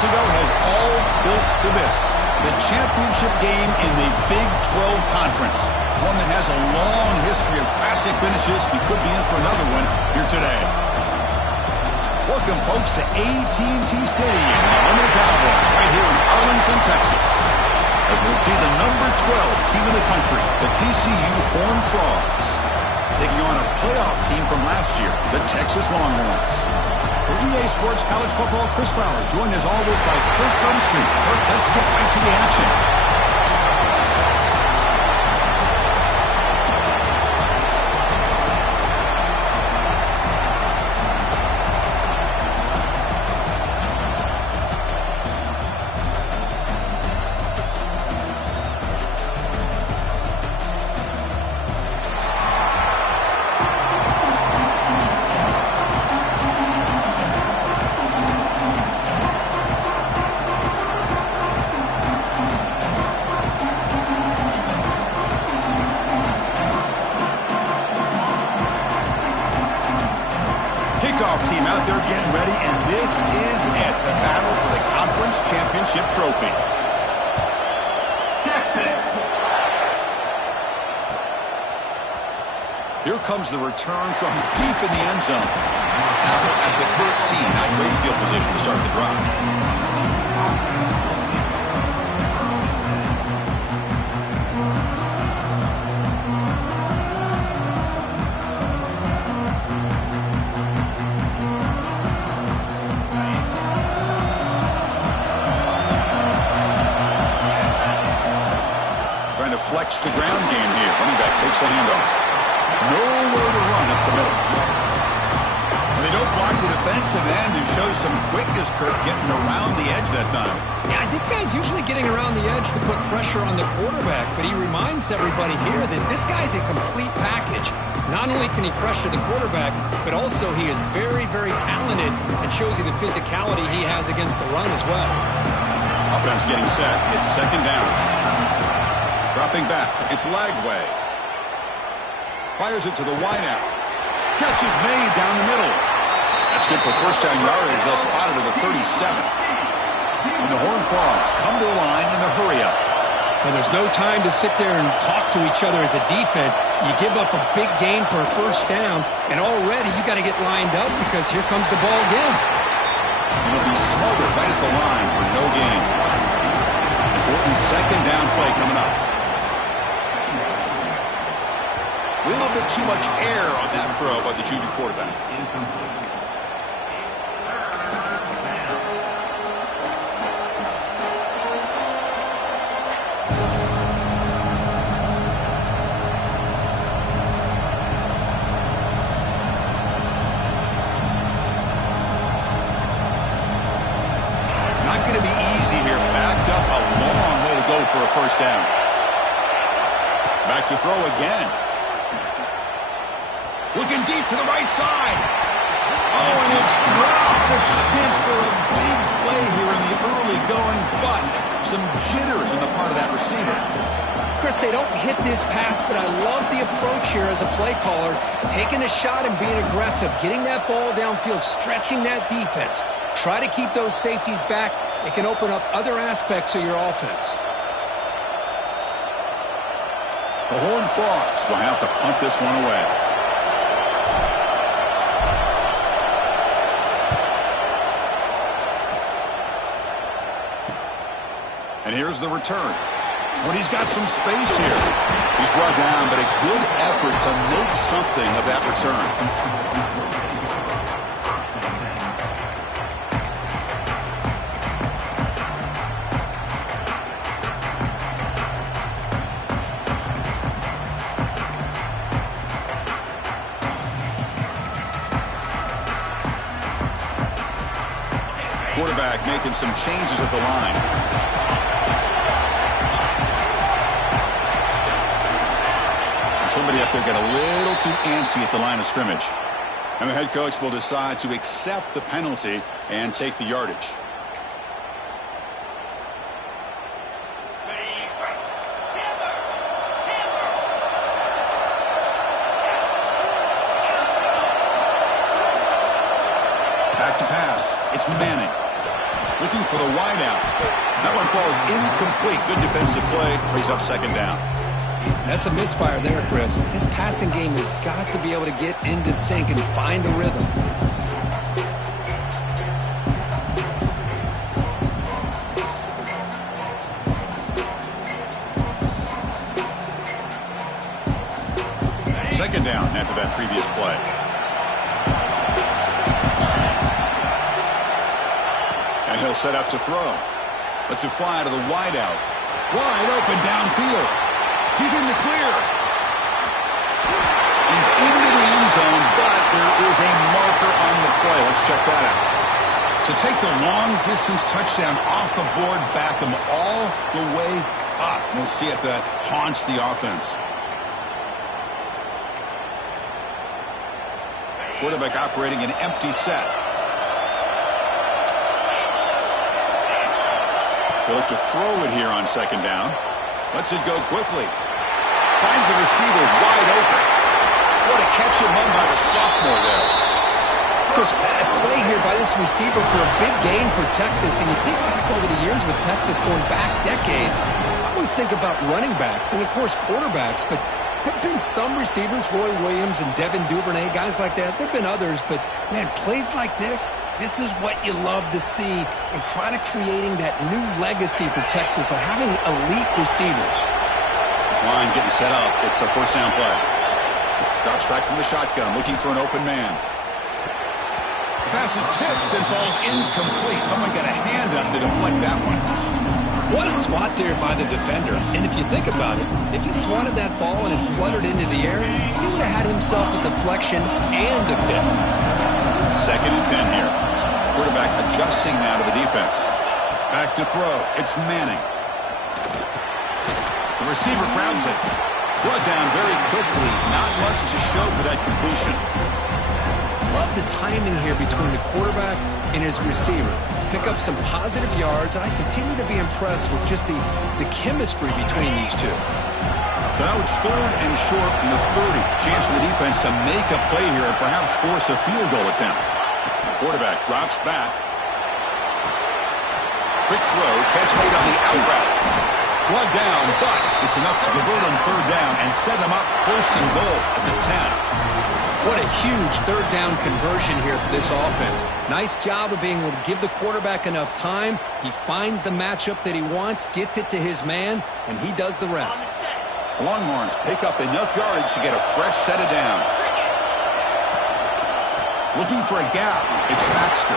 years ago has all built to this. The championship game in the Big 12 Conference. One that has a long history of classic finishes. We could be in for another one here today. Welcome, folks, to AT&T Stadium, the home of the Cowboys, right here in Arlington, Texas. As we'll see the number 12 team in the country, the TCU Horned Frogs, taking on a playoff team from last year, the Texas Longhorns. For EA Sports College Football, Chris Fowler, joined as always by Kirk Burnstreet. Kirk, let's get right to the action. Team out there getting ready, and this is it, the battle for the conference championship trophy. Texas. Here comes the return from deep in the end zone. Tackle at the 13. Now great field position to start the drive. Flex the ground game here. Running back takes the handoff. Nowhere to run up the middle. And they don't block the defensive end, who shows some quickness, Kirk, getting around the edge that time. Yeah, this guy's usually getting around the edge to put pressure on the quarterback, but he reminds everybody here that this guy's a complete package. Not only can he pressure the quarterback, but also he is very, very talented and shows you the physicality he has against the run as well. Offense getting set. It's second down. Dropping back, it's Lagway. Fires it to the wideout. Catch is made down the middle. That's good for first down yardage. They'll spot it at the 37. And the Horned Frogs come to the line in a hurry-up. And there's no time to sit there and talk to each other as a defense. You give up a big gain for a first down, and already you got to get lined up because here comes the ball again. It'll be smothered right at the line for no gain. Important second down play coming up. A little bit too much air on that throw by the junior quarterback. Not going to be easy here. Backed up a long way to go for a first down. Back to throw again. Looking deep to the right side. Oh, and it's dropped. A chance for a big play here in the early going, but some jitters on the part of that receiver. Chris, they don't hit this pass, but I love the approach here as a play caller. Taking a shot and being aggressive, getting that ball downfield, stretching that defense. Try to keep those safeties back. It can open up other aspects of your offense. The Horned Frogs will have to punt this one away. And here's the return. When he's got some space here. He's brought down, but a good effort to make something of that return. Quarterback making some changes at the line. Somebody up there got a little too antsy at the line of scrimmage. And the head coach will decide to accept the penalty and take the yardage. Back to pass. It's Manning. Looking for the wide out. That one falls incomplete. Good defensive play. Brings up second down. That's a misfire there, Chris. This passing game has got to be able to get into sync and find a rhythm. Second down after that previous play. And he'll set up to throw. Lets it fly to the wide out. Wide open downfield. He's in the clear. He's into the end zone, but there is a marker on the play. Let's check that out. So take the long-distance touchdown off the board, back him all the way up. We'll see if that haunts the offense. Quarterback operating an empty set. He'll look to throw it here on second down. Lets it go quickly. Finds the receiver wide open. What a catch and run by the sophomore there. Chris, a play here by this receiver for a big gain for Texas. And you think back over the years with Texas going back decades, I always think about running backs and, of course, quarterbacks. But there have been some receivers, Roy Williams and Devin Duvernay, guys like that. There have been others. But, man, plays like this is what you love to see and kind of creating that new legacy for Texas of having elite receivers. This line getting set up. It's a first down play. Drops back from the shotgun, looking for an open man. The pass is tipped and falls incomplete. Someone got a hand up to deflect that one. What a swat there by the defender. And if you think about it, if he swatted that ball and it fluttered into the air, he would have had himself a deflection and a pick. Second and 10 here. Quarterback adjusting now to the defense. Back to throw. It's Manning. The receiver grabs it. Brought down very quickly. Not much to show for that completion. Love the timing here between the quarterback and his receiver. Pick up some positive yards, and I continue to be impressed with just the chemistry between these two. So now it's third and short in the 30. Chance for the defense to make a play here and perhaps force a field goal attempt. Quarterback drops back. Quick throw, catch made on the out route. One down, but it's enough to convert on third down and set him up first and goal at the 10. What a huge third down conversion here for this offense. Nice job of being able to give the quarterback enough time. He finds the matchup that he wants, gets it to his man, and he does the rest. Longhorns pick up enough yardage to get a fresh set of downs. Looking for a gap. It's Baxter.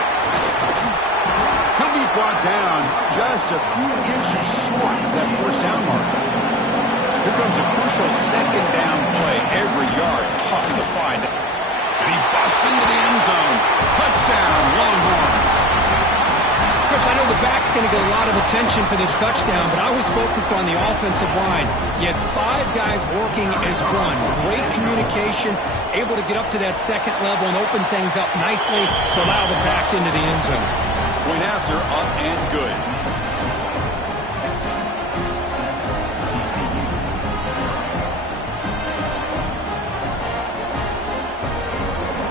He'll be brought down just a few inches short of that first down mark. Here comes a crucial second down play. Every yard tough to find. And he busts into the end zone. Touchdown, Longhorns. Chris, I know the back's going to get a lot of attention for this touchdown, but I was focused on the offensive line. You had 5 guys working as one. Great communication, able to get up to that second level and open things up nicely to allow the back into the end zone. Point after, up and good.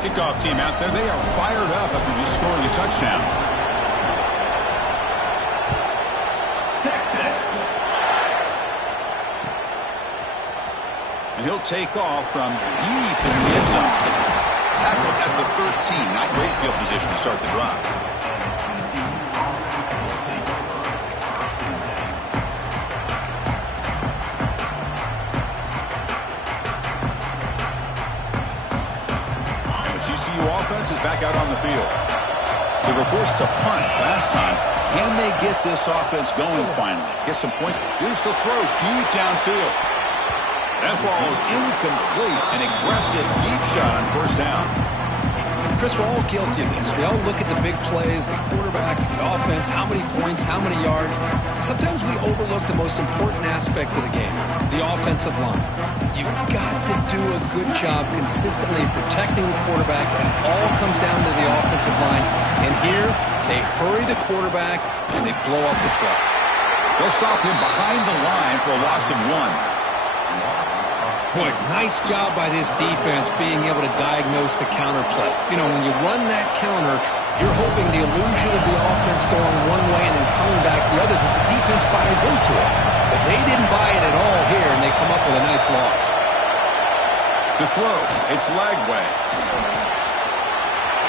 Kickoff team out there. They are fired up after just scoring a touchdown. Texas. And he'll take off from deep in the end zone. Tackled at the 13. Not great field position to start the drive. TCU offense is back out on the field. They were forced to punt last time. Can they get this offense going finally? Get some points. Here's the throw deep downfield. That ball is incomplete. An aggressive deep shot on first down. Chris, we're all guilty of this. We all look at the big plays, the quarterbacks, the offense, how many points, how many yards. Sometimes we overlook the most important aspect of the game, the offensive line. You've got to do a good job consistently protecting the quarterback, and it all comes down to the offensive line. And here, they hurry the quarterback, and they blow up the play. They'll stop him behind the line for a loss of 1. Boy, nice job by this defense being able to diagnose the counter play. You know, when you run that counter, you're hoping the illusion of the offense going one way and then coming back the other, that the defense buys into it. But they didn't buy it at all here, and they come up with a nice loss. To throw, it's Lagway.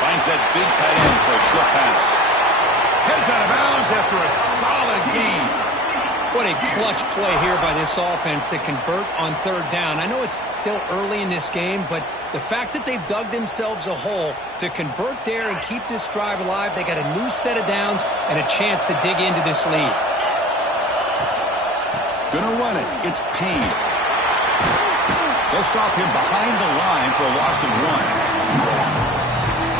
Finds that big tight end for a short pass. Heads out of bounds after a solid gain. What a clutch play here by this offense to convert on third down. I know it's still early in this game, but the fact that they've dug themselves a hole to convert there and keep this drive alive, they got a new set of downs and a chance to dig into this lead. Gonna run it. It's Payne. They'll stop him behind the line for a loss of 1.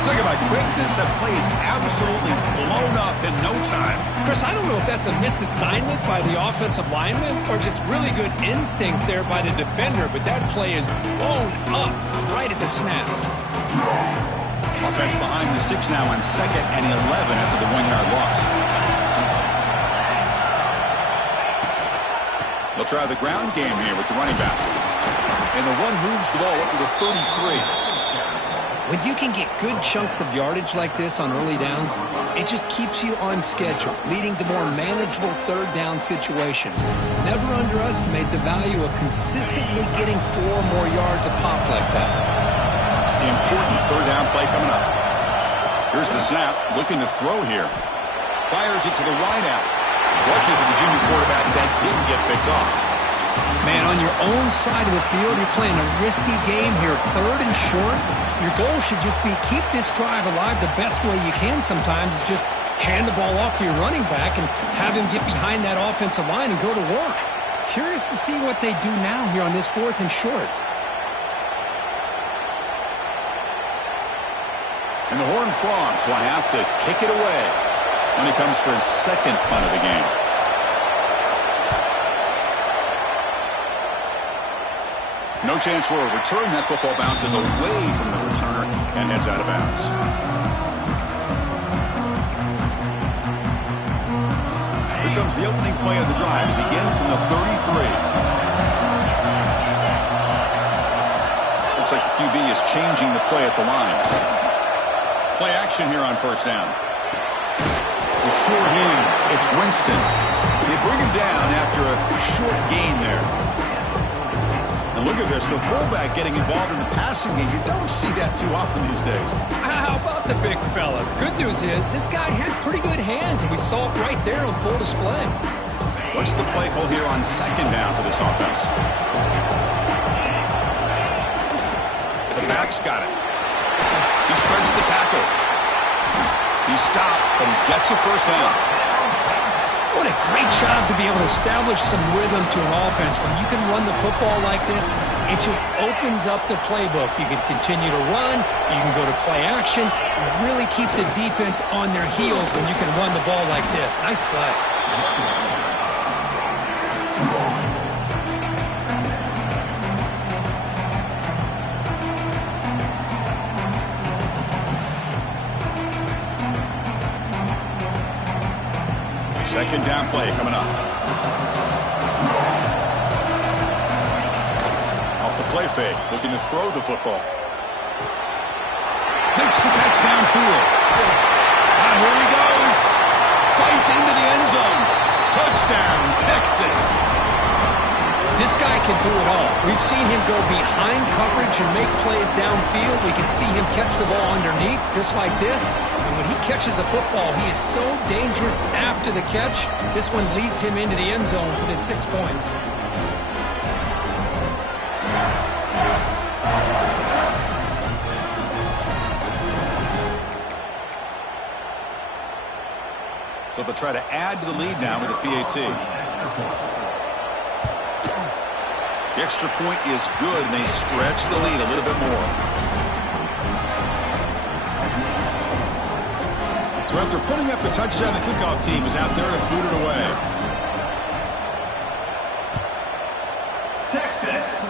Talk about quickness. That play is absolutely blown up in no time. Chris, I don't know if that's a misassignment by the offensive lineman or just really good instincts there by the defender, but that play is blown up right at the snap. Offense behind the 6 now on 2nd and 11 after the 1-yard loss. They'll try the ground game here with the running back. And the one moves the ball up to the 33. When you can get good chunks of yardage like this on early downs, it just keeps you on schedule, leading to more manageable third down situations. Never underestimate the value of consistently getting 4 more yards a pop like that. The important third down play coming up. Here's the snap, looking to throw here. Fires it to the wide out. Lucky for the junior quarterback, that didn't get picked off. Man, on your own side of the field, you're playing a risky game here, 3rd and short. Your goal should just be keep this drive alive the best way you can sometimes is just hand the ball off to your running back and have him get behind that offensive line and go to work. Curious to see what they do now here on this 4th and short. And the Horned Frogs will have to kick it away when he comes for his 2nd punt of the game. No chance for a return. That football bounces away from the returner and heads out of bounds. Here comes the opening play of the drive. It begins from the 33. Looks like the QB is changing the play at the line. Play action here on 1st down. The sure hands. It's Winston. They bring him down after a short gain there. And look at this, the fullback getting involved in the passing game. You don't see that too often these days. How about the big fella? The good news is this guy has pretty good hands, and we saw it right there on full display. What's the play call here on 2nd down for this offense? The back's got it. He shreds the tackle. He stopped, but he gets a 1st down. What a great job to be able to establish some rhythm to an offense. When you can run the football like this, it just opens up the playbook. You can continue to run. You can go to play action. You really keep the defense on their heels when you can run the ball like this. Nice play. Second down play coming up. Off the play fake, looking to throw the football. Makes the catch downfield. Ah, here he goes. Fights into the end zone. Touchdown, Texas. This guy can do it all. We've seen him go behind coverage and make plays downfield. We can see him catch the ball underneath, just like this. And when he catches a football, he is so dangerous after the catch. This one leads him into the end zone for the 6 points. So they'll try to add to the lead now with a PAT. The extra point is good, and they stretch the lead a little bit more. So after putting up a touchdown, the kickoff team is out there to boot it away. Texas.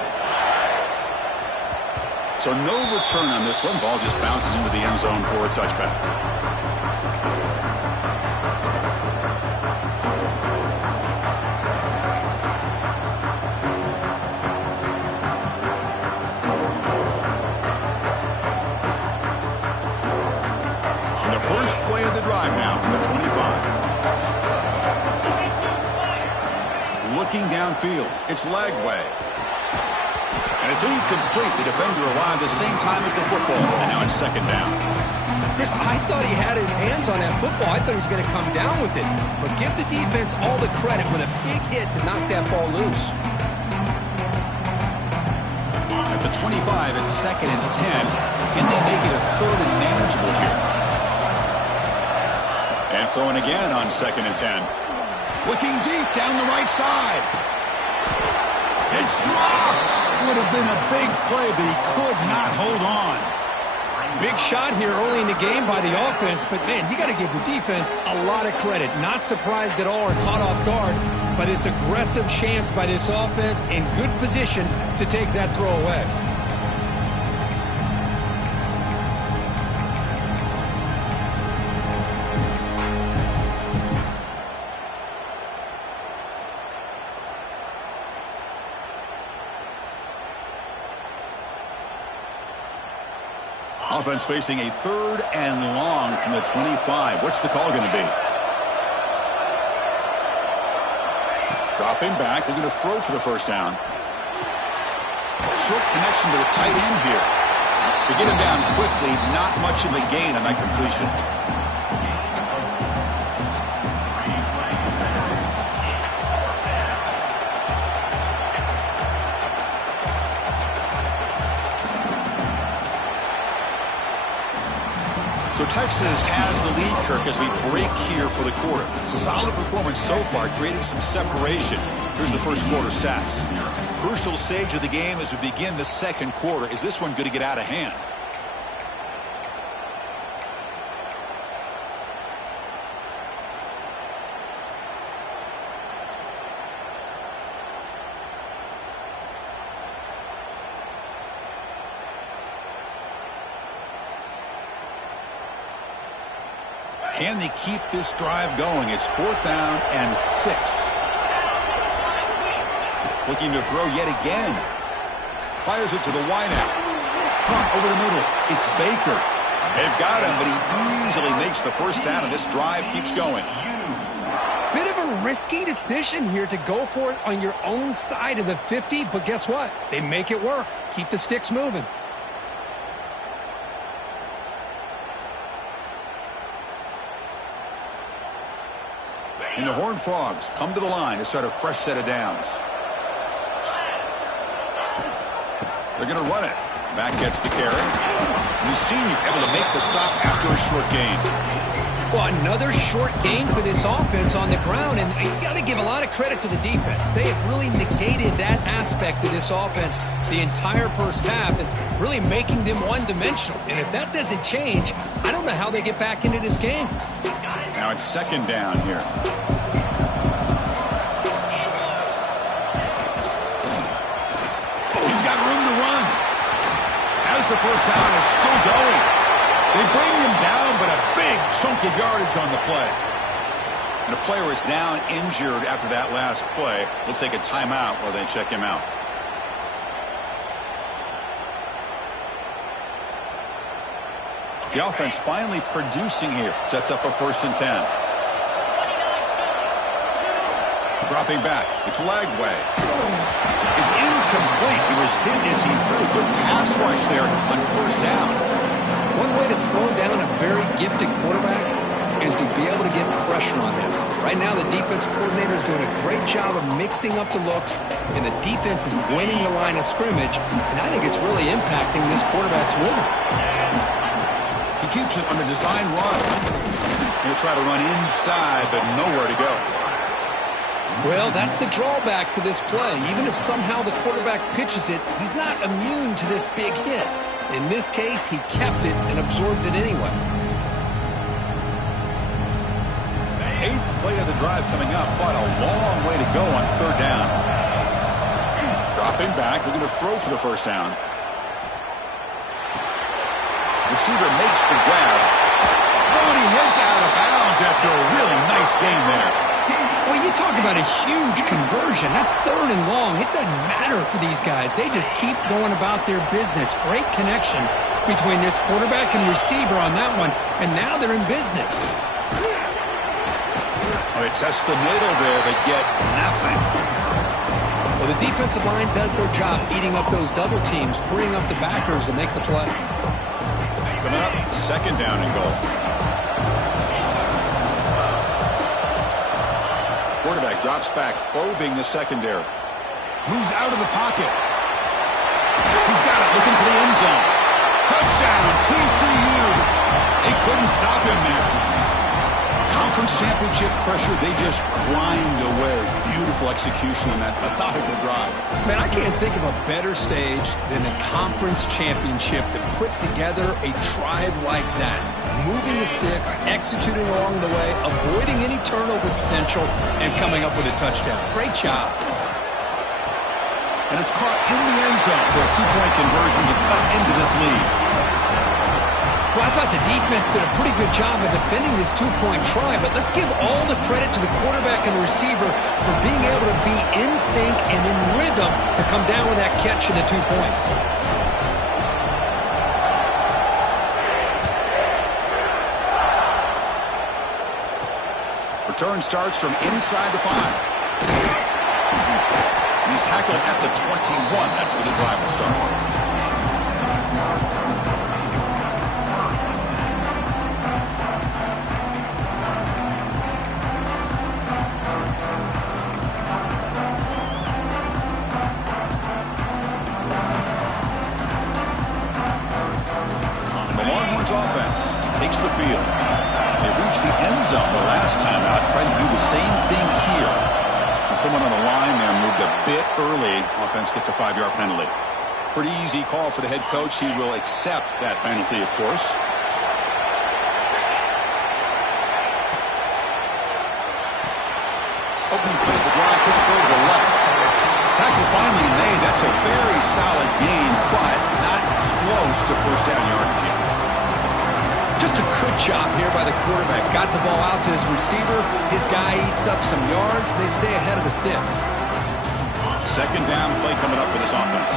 So no return on this one. Ball just bounces into the end zone for a touchback. the drive now from the 25. Looking downfield. It's Lagway. And it's incomplete. The defender arrived the same time as the football. And now it's second down. Chris, I thought he had his hands on that football. I thought he was going to come down with it. But give the defense all the credit with a big hit to knock that ball loose. At the 25, it's second and 10. Can they make it a third and manageable here? And throwing again on second and 10. Looking deep down the right side. It's dropped. Would have been a big play, but he could not hold on. Big shot here early in the game by the offense, but man, you got to give the defense a lot of credit. Not surprised at all or caught off guard, but it's aggressive chance by this offense in good position to take that throw away. Offense facing a third and long from the 25. What's the call going to be? Dropping back. They're going to throw for the first down. Short connection to the tight end here. To get him down quickly, not much of a gain on that completion. So Texas has the lead, Kirk, as we break here for the quarter. Solid performance so far, creating some separation. Here's the first quarter stats. Crucial stage of the game as we begin the second quarter. Is this one going to get out of hand? Can they keep this drive going? It's fourth down and 6. Looking to throw yet again. Fires it to the wideout. Pump over the middle. It's Baker. They've got him, but he easily makes the first down, and this drive keeps going. Bit of a risky decision here to go for it on your own side of the 50, but guess what? They make it work. Keep the sticks moving. And the Horned Frogs come to the line to start a fresh set of downs. They're going to run it. Back gets the carry. And the senior able to make the stop after a short gain. Well, another short gain for this offense on the ground, and you got to give a lot of credit to the defense. They have really negated that aspect of this offense the entire first half and really making them one-dimensional. And if that doesn't change, I don't know how they get back into this game. Now it's second down here. He's got room to run. As the first down is still going. They bring him down, but a big chunk of yardage on the play. And a player is down injured after that last play. We'll take a timeout while they check him out. The offense finally producing here. Sets up a first and 10. Dropping back. It's Lagway. It's incomplete. He was hit as he threw. Good pass rush there on first down. One way to slow down a very gifted quarterback is to be able to get pressure on him. Right now, the defense coordinator is doing a great job of mixing up the looks, and the defense is winning the line of scrimmage, and I think it's really impacting this quarterback's rhythm. He keeps it on the design run. He'll try to run inside, but nowhere to go. Well, that's the drawback to this play. Even if somehow the quarterback pitches it, he's not immune to this big hit. In this case, he kept it and absorbed it anyway. Eighth play of the drive coming up, but a long way to go on third down. Dropping back, they're going to throw for the first down. Receiver makes the grab. Oh, and he heads out of bounds after a really nice game there. Well, you talk about a huge conversion. That's 3rd and long. It doesn't matter for these guys. They just keep going about their business. Great connection between this quarterback and receiver on that one, and now they're in business. Well, they test the middle there, but get nothing. Well, the defensive line does their job eating up those double teams, freeing up the backers to make the play. Coming up, 2nd down and goal. Quarterback drops back, probing the secondary. Moves out of the pocket. He's got it, looking for the end zone. Touchdown, TCU. They couldn't stop him there. Conference championship pressure, they just grind away. Beautiful execution on that methodical drive. Man, I can't think of a better stage than the conference championship to put together a drive like that. Moving the sticks, executing along the way, avoiding any turnover potential, and coming up with a touchdown. Great job. And it's caught in the end zone for a 2-point conversion to cut into this lead. Well, I thought the defense did a pretty good job of defending this 2-point try, but let's give all the credit to the quarterback and the receiver for being able to be in sync and in rhythm to come down with that catch and the 2 points. Return starts from inside the 5. And he's tackled at the 21. That's where the drive will start. The Longhorns offense takes the field. They reached the end zone the last time out. Trying to do the same thing here. And someone on the line there moved a bit early. Offense gets a 5-yard penalty. Pretty easy call for the head coach. He will accept that penalty, of course. Opening play of the drive, quick go to the left. Tackle finally made. That's a very solid gain, but not close to first down yardage yet. Just a good job here by the quarterback. Got the ball out to his receiver. His guy eats up some yards. They stay ahead of the sticks. 2nd down play coming up for this offense.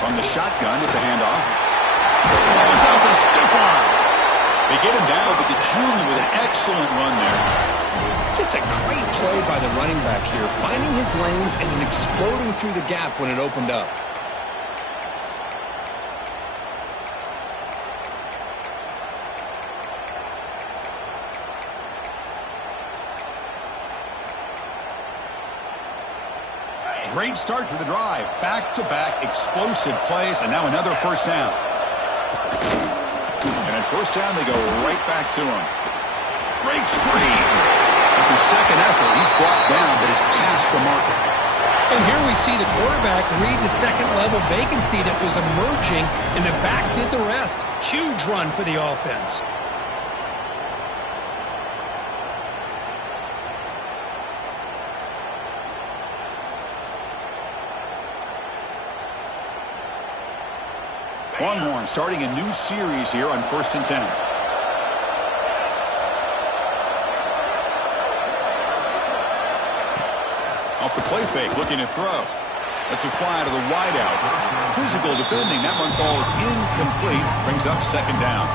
From the shotgun, it's a handoff. Balls out to stiff arm. They get him down, but the junior with an excellent run there. Just a great play by the running back here, finding his lanes and then exploding through the gap when it opened up. Great start for the drive. Back-to-back explosive plays, and now another first down. And at first down, they go right back to him. Breaks free. After second effort, he's brought down, but is past the marker. And here we see the quarterback read the second-level vacancy that was emerging, and the back did the rest. Huge run for the offense. Longhorn starting a new series here on 1st and 10. Off the play fake, looking to throw. That's a fly to the wideout. Physical defending. That one falls incomplete. Brings up 2nd down.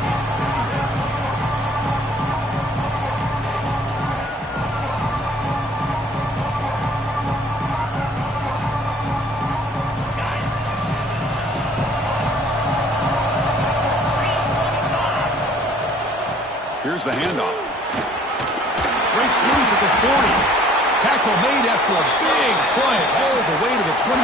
Here's the handoff. Breaks loose at the 40. Tackle made after a big play all the way to the 27.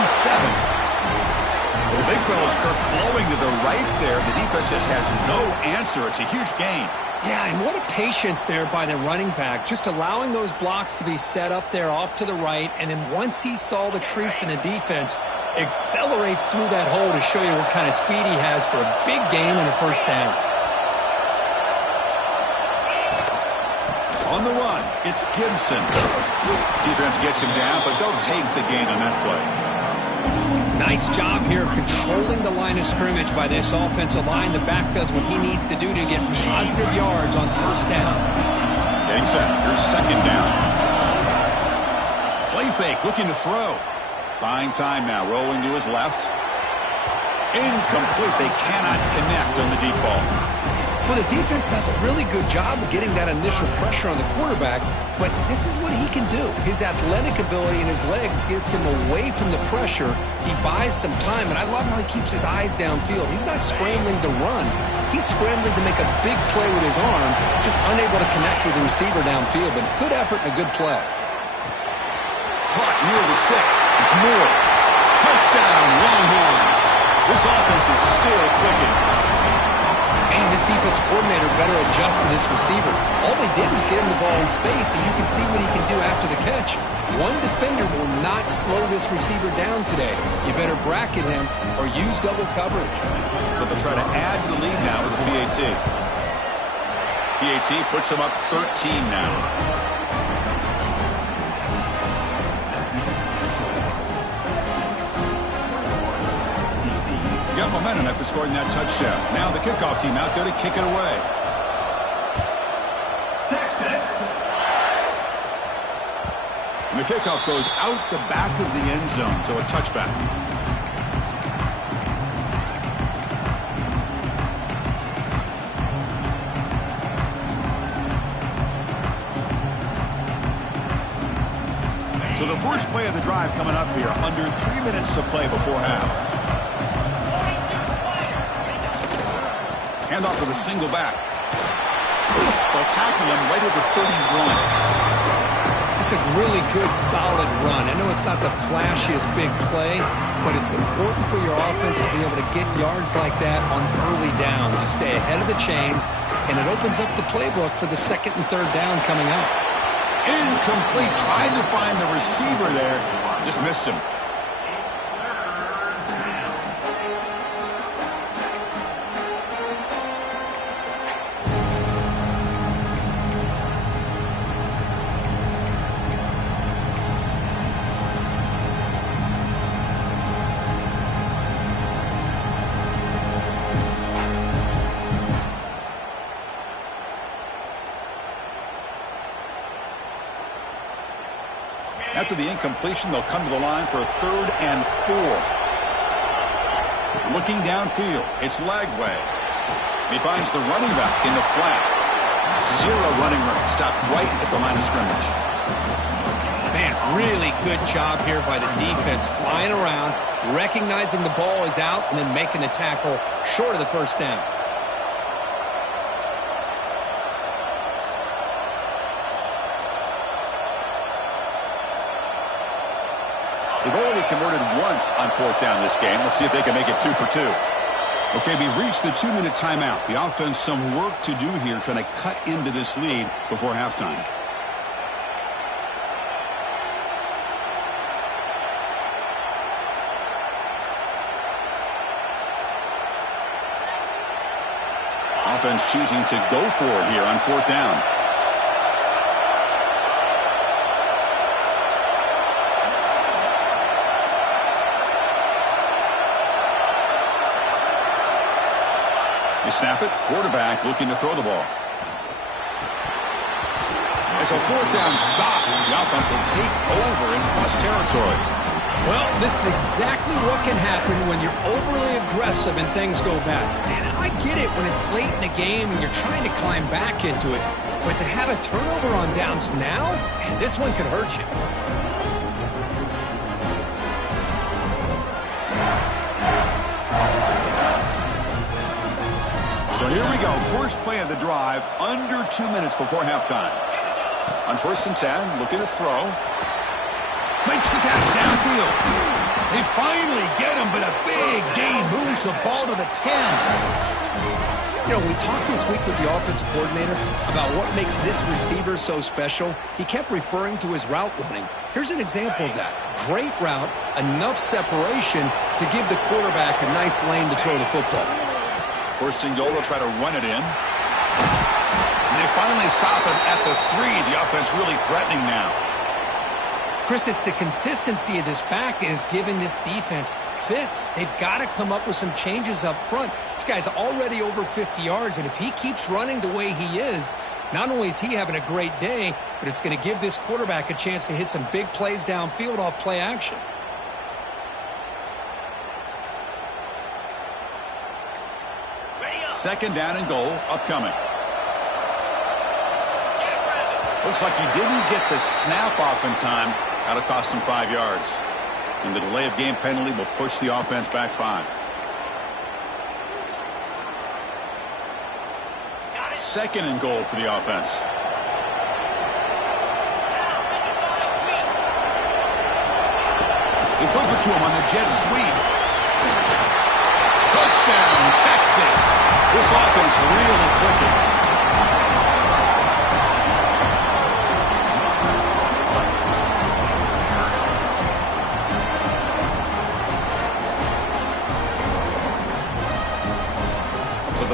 Well, the big fellow's Kirk flowing to the right there. The defense just has no answer. It's a huge gain. Yeah, and what a patience there by the running back, just allowing those blocks to be set up there off to the right, and then once he saw the crease in the defense, accelerates through that hole to show you what kind of speed he has for a big gain and a first down. On the run, it's Gibson. Defense gets him down, but they'll take the gain on that play. Nice job here of controlling the line of scrimmage by this offensive line. The back does what he needs to do to get positive yards on first down. Getting set. Here's second down. Play fake, looking to throw. Buying time now, rolling to his left. Incomplete. They cannot connect on the deep ball. Well, the defense does a really good job of getting that initial pressure on the quarterback, but this is what he can do. His athletic ability and his legs gets him away from the pressure. He buys some time, and I love how he keeps his eyes downfield. He's not scrambling to run. He's scrambling to make a big play with his arm, just unable to connect with the receiver downfield, but good effort and a good play. Caught near the sticks. It's Moore. Touchdown, Longhorns. This offense is still clicking. Man, this defense coordinator better adjust to this receiver. All they did was get him the ball in space, and you can see what he can do after the catch. One defender will not slow this receiver down today. You better bracket him or use double coverage. But they'll try to add to the lead now with the PAT. PAT puts him up 13 now. Got momentum after scoring that touchdown. Now the kickoff team out there to kick it away. Texas. And the kickoff goes out the back of the end zone, so a touchback. So the first play of the drive coming up here, under 3 minutes to play before half. Handoff to the single back. They'll tackle him right at the 31. It's a really good, solid run. I know it's not the flashiest big play, but it's important for your offense to be able to get yards like that on early downs. You stay ahead of the chains, and it opens up the playbook for the second and third down coming up. Incomplete. Tried to find the receiver there. Just missed him. After the incompletion, they'll come to the line for a 3rd and 4. Looking downfield, it's Lagway. He finds the running back in the flat. 0 running room, stopped right at the line of scrimmage. Man, really good job here by the defense, flying around, recognizing the ball is out, and then making the tackle short of the first down. They've already converted once on 4th down this game. Let's see if they can make it 2 for 2. Okay, we reached the 2-minute timeout. The offense some work to do here, trying to cut into this lead before halftime. Offense choosing to go for it here on 4th down. You snap it, quarterback looking to throw the ball. It's a 4th down stop. The offense will take over in bust territory. Well, this is exactly what can happen when you're overly aggressive and things go bad. And I get it when it's late in the game and you're trying to climb back into it. But to have a turnover on downs now, man, this one could hurt you. So here we go. First play of the drive, under 2 minutes before halftime. On 1st and 10, looking to throw. Makes the catch downfield. They finally get him, but a big gain moves the ball to the 10. You know, we talked this week with the offensive coordinator about what makes this receiver so special. He kept referring to his route running. Here's an example of that. Great route, enough separation to give the quarterback a nice lane to throw the football. 1st and goal, they'll try to run it in. And they finally stop him at the 3. The offense really threatening now. Chris, it's the consistency of this back is giving this defense fits. They've got to come up with some changes up front. This guy's already over 50 yards, and if he keeps running the way he is, not only is he having a great day, but it's going to give this quarterback a chance to hit some big plays downfield off play action. Second down and goal upcoming. Looks like he didn't get the snap off in time. That'll cost him 5 yards. And the delay of game penalty will push the offense back 5. Second and goal for the offense. They flip it to him on the jet sweep. Touchdown, Texas. This offense really clicking.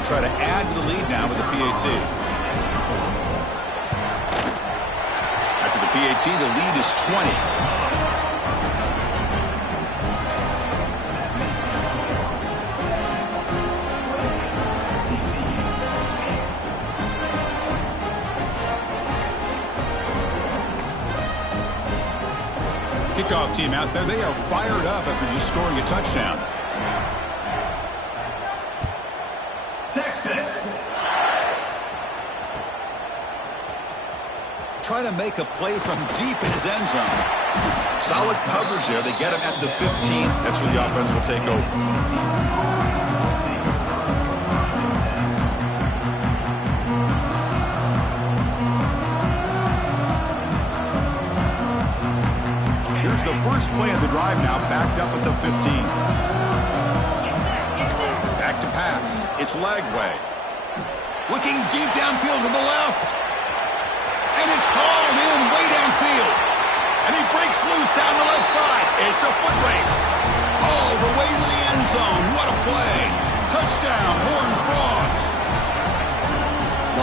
Try to add to the lead now with the PAT. After the PAT, the lead is 20. Kickoff team out there. They are fired up after just scoring a touchdown. Try to make a play from deep in his end zone. Solid coverage there. They get him at the 15. That's where the offense will take over. Here's the first play of the drive now, backed up at the 15. Back to pass. It's Lagway. Looking deep downfield to the left. And it's hauled in way downfield. And he breaks loose down the left side. It's a foot race. All the way to the end zone. What a play. Touchdown, Horned Frogs.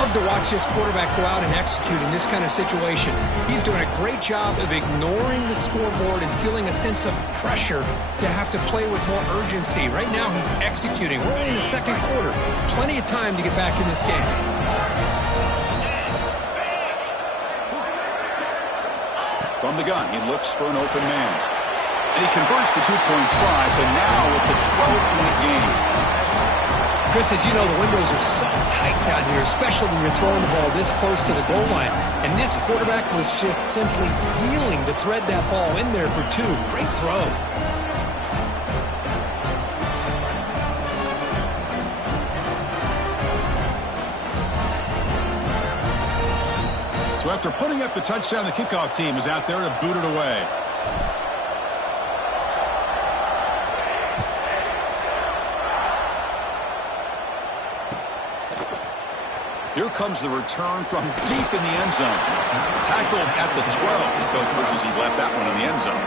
Love to watch this quarterback go out and execute in this kind of situation. He's doing a great job of ignoring the scoreboard and feeling a sense of pressure to have to play with more urgency. Right now, he's executing. We're only in the second quarter. Plenty of time to get back in this game. From the gun, he looks for an open man. And he converts the two-point try, so now it's a 12-point game. Chris, as you know, the windows are so tight down here, especially when you're throwing the ball this close to the goal line. And this quarterback was just simply dealing to thread that ball in there for 2. Great throw. So after putting up the touchdown, the kickoff team is out there to boot it away. Here comes the return from deep in the end zone. Tackled at the 12. The coach wishes he left that one in the end zone.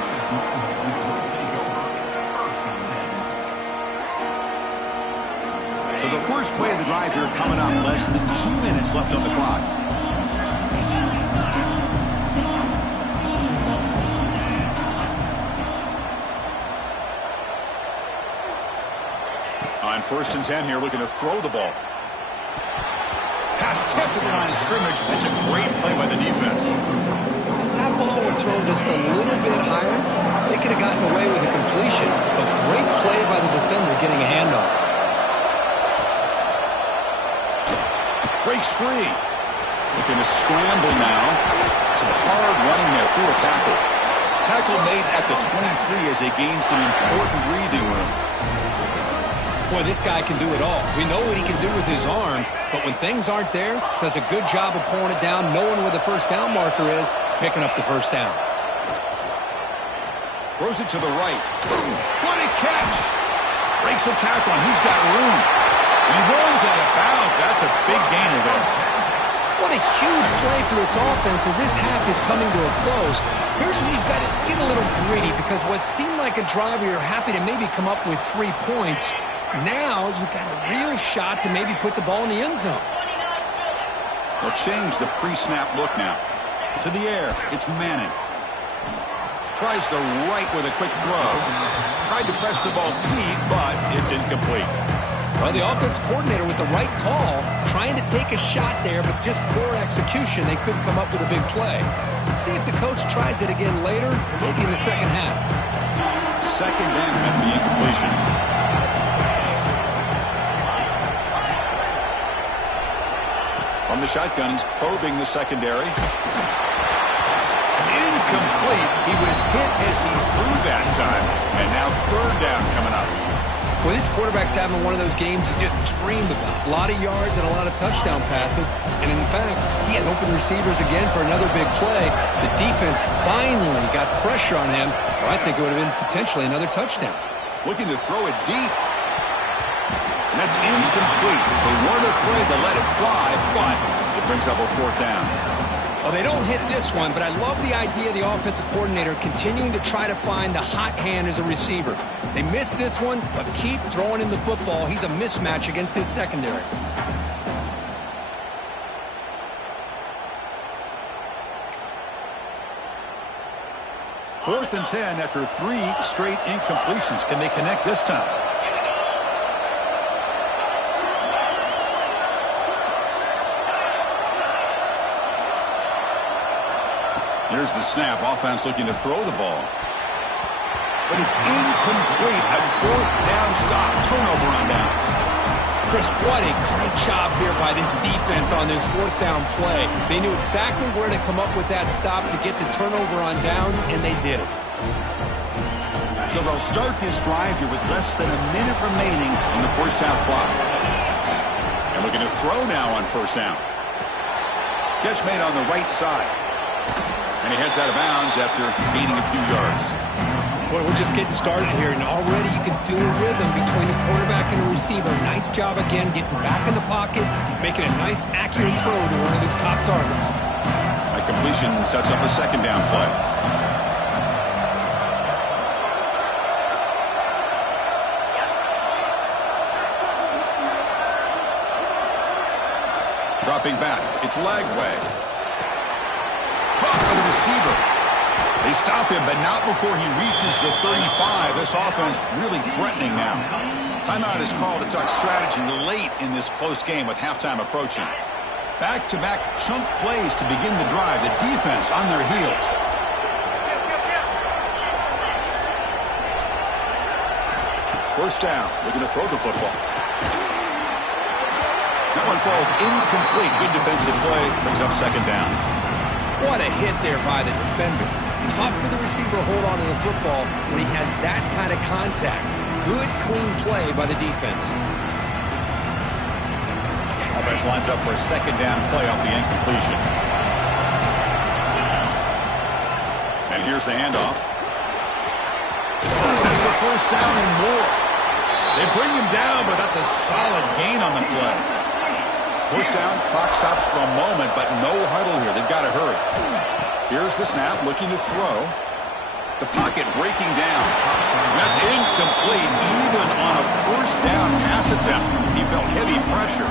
So the first play of the drive here coming up. Less than 2 minutes left on the clock. On 1st and 10 here, looking to throw the ball. Pass tipped to the line of scrimmage. It's a great play by the defense. If that ball were thrown just a little bit higher, they could have gotten away with a completion. A great play by the defender getting a handoff. Breaks free. Looking to scramble now. Some hard running there through a tackle. Tackle made at the 23 as they gain some important breathing room. Boy, this guy can do it all. We know what he can do with his arm, but when things aren't there, does a good job of pulling it down, knowing where the first down marker is, picking up the first down. Throws it to the right. What a catch! Breaks a tackle, and he's got room. He rolls out of bounds. That's a big gainer there. What a huge play for this offense as this half is coming to a close. Here's where you've got to get a little gritty because what seemed like a drive where you're happy to maybe come up with 3 points, now you've got a real shot to maybe put the ball in the end zone. They'll change the pre-snap look now. To the air, it's Manning. Tries the right with a quick throw. Tried to press the ball deep, but it's incomplete. Well, the offense coordinator with the right call, trying to take a shot there, but just poor execution. They couldn't come up with a big play. Let's see if the coach tries it again later, maybe in the second half. Second down after the incompletion. From the shotgun, he's probing the secondary. It's incomplete. He was hit as he threw that time. And now third down coming up. Well, this quarterback's having one of those games you just dreamed about. A lot of yards and a lot of touchdown passes. And in fact, he had open receivers again for another big play. The defense finally got pressure on him, or I think it would have been potentially another touchdown. Looking to throw it deep. And that's incomplete. They weren't afraid to let it fly, but it brings up a fourth down. Well, they don't hit this one, but I love the idea of the offensive coordinator continuing to try to find the hot hand as a receiver. They missed this one, but keep throwing him the football. He's a mismatch against his secondary. Fourth and 10 after 3 straight incompletions. Can they connect this time? Here's the snap. Offense looking to throw the ball. But it's incomplete. A fourth down stop. Turnover on downs. Chris, what a great job here by this defense on this fourth down play. They knew exactly where to come up with that stop to get the turnover on downs, and they did it. So they'll start this drive here with less than a minute remaining in the first half clock. And looking to throw now on first down. Catch made on the right side. And he heads out of bounds after gaining a few yards. Well, we're just getting started here, and already you can feel a rhythm between the quarterback and the receiver. Nice job again getting back in the pocket, making a nice, accurate throw to one of his top targets. A completion sets up a second down play. Dropping back, it's Lagway. Caught for the receiver. They stop him, but not before he reaches the 35. This offense really threatening now. Timeout is called to talk strategy late in this close game with halftime approaching. Back-to-back chunk plays to begin the drive. The defense on their heels. First down, looking to throw the football. That one falls incomplete. Good defensive play, brings up second down. What a hit there by the defender. Tough for the receiver to hold on to the football when he has that kind of contact. Good, clean play by the defense. Offense lines up for a second down play off the incompletion. And here's the handoff. That's the first down and more. They bring him down, but that's a solid gain on the play. First down, clock stops for a moment, but no huddle here. They've got to hurry. Here's the snap, looking to throw. The pocket breaking down. That's incomplete, even on a first down pass attempt. He felt heavy pressure.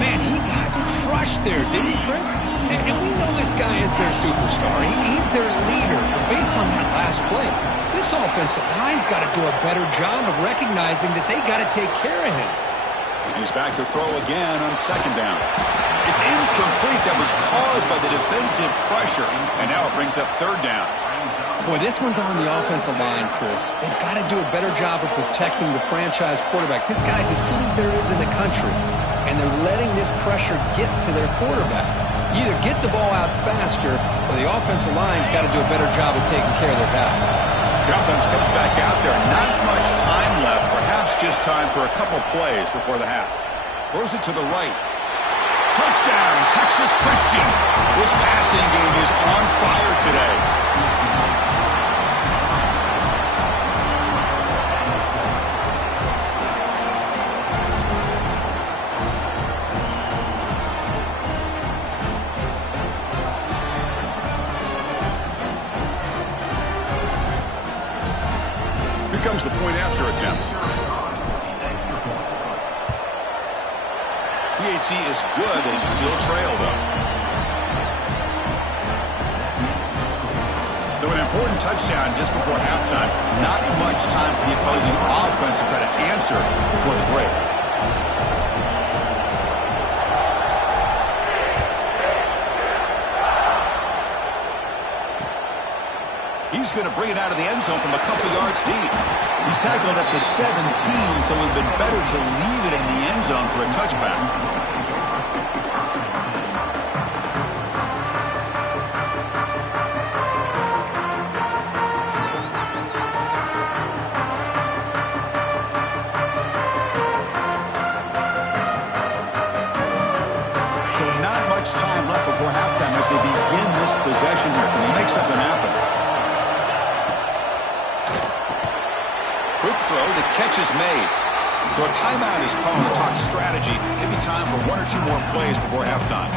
Man, he got crushed there, didn't he, Chris? And we know this guy is their superstar. He's their leader. But based on that last play, this offensive line's got to do a better job of recognizing that they got to take care of him. He's back to throw again on second down. It's incomplete. That was caused by the defensive pressure. And now it brings up third down. Boy, this one's on the offensive line, Chris. They've got to do a better job of protecting the franchise quarterback. This guy's as good as there is in the country. And they're letting this pressure get to their quarterback. You either get the ball out faster, or the offensive line's got to do a better job of taking care of their guy. The offense comes back out there. Not much time left. Perhaps just time for a couple plays before the half. Throws it to the right. Touchdown, Texas Christian. This passing game is on fire today. Here comes the point after attempt. PHC is good. They still trail, though. So an important touchdown just before halftime. Not much time for the opposing offense to try to answer before the break. He's going to bring it out of the end zone from a couple yards deep. He's tackled at the 17, so it would have been better to leave it in the end zone for a touchback. So not much time left before halftime as they begin this possession here. Can they make something happen? Quick throw, the catch is made. So a timeout is called to talk strategy. Maybe time for one or two more plays before halftime.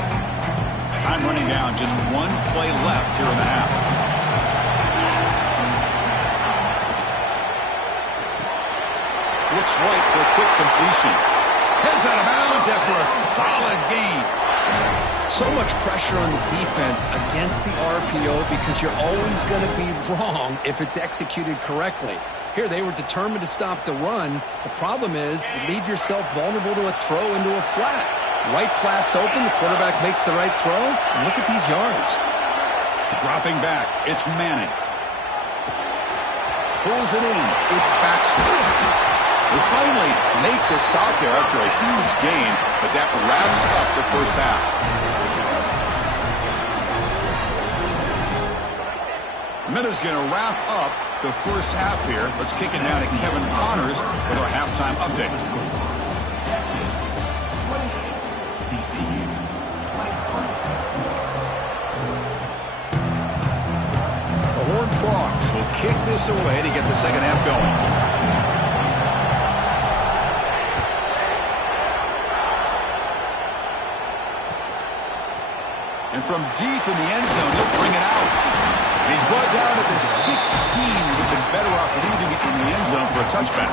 Time running down, just one play left here in the half. Looks right for a quick completion. Heads out of bounds after a solid gain. So much pressure on the defense against the RPO because you're always going to be wrong if it's executed correctly. Here, they were determined to stop the run. The problem is you leave yourself vulnerable to a throw into a flat. Right flat's open. The quarterback makes the right throw. And look at these yards. Dropping back. It's Manning. Pulls it in. It's backstop. They finally make the stop there after a huge gain, but that wraps up the first half. Minuta's going to wrap up the first half here. Let's kick it down to Kevin Connors with our halftime update. The Horned Frogs will kick this away to get the second half going. And from deep in the end zone, he'll bring it out. And he's brought down at the 16. We've been better off leaving it in the end zone for a touchback.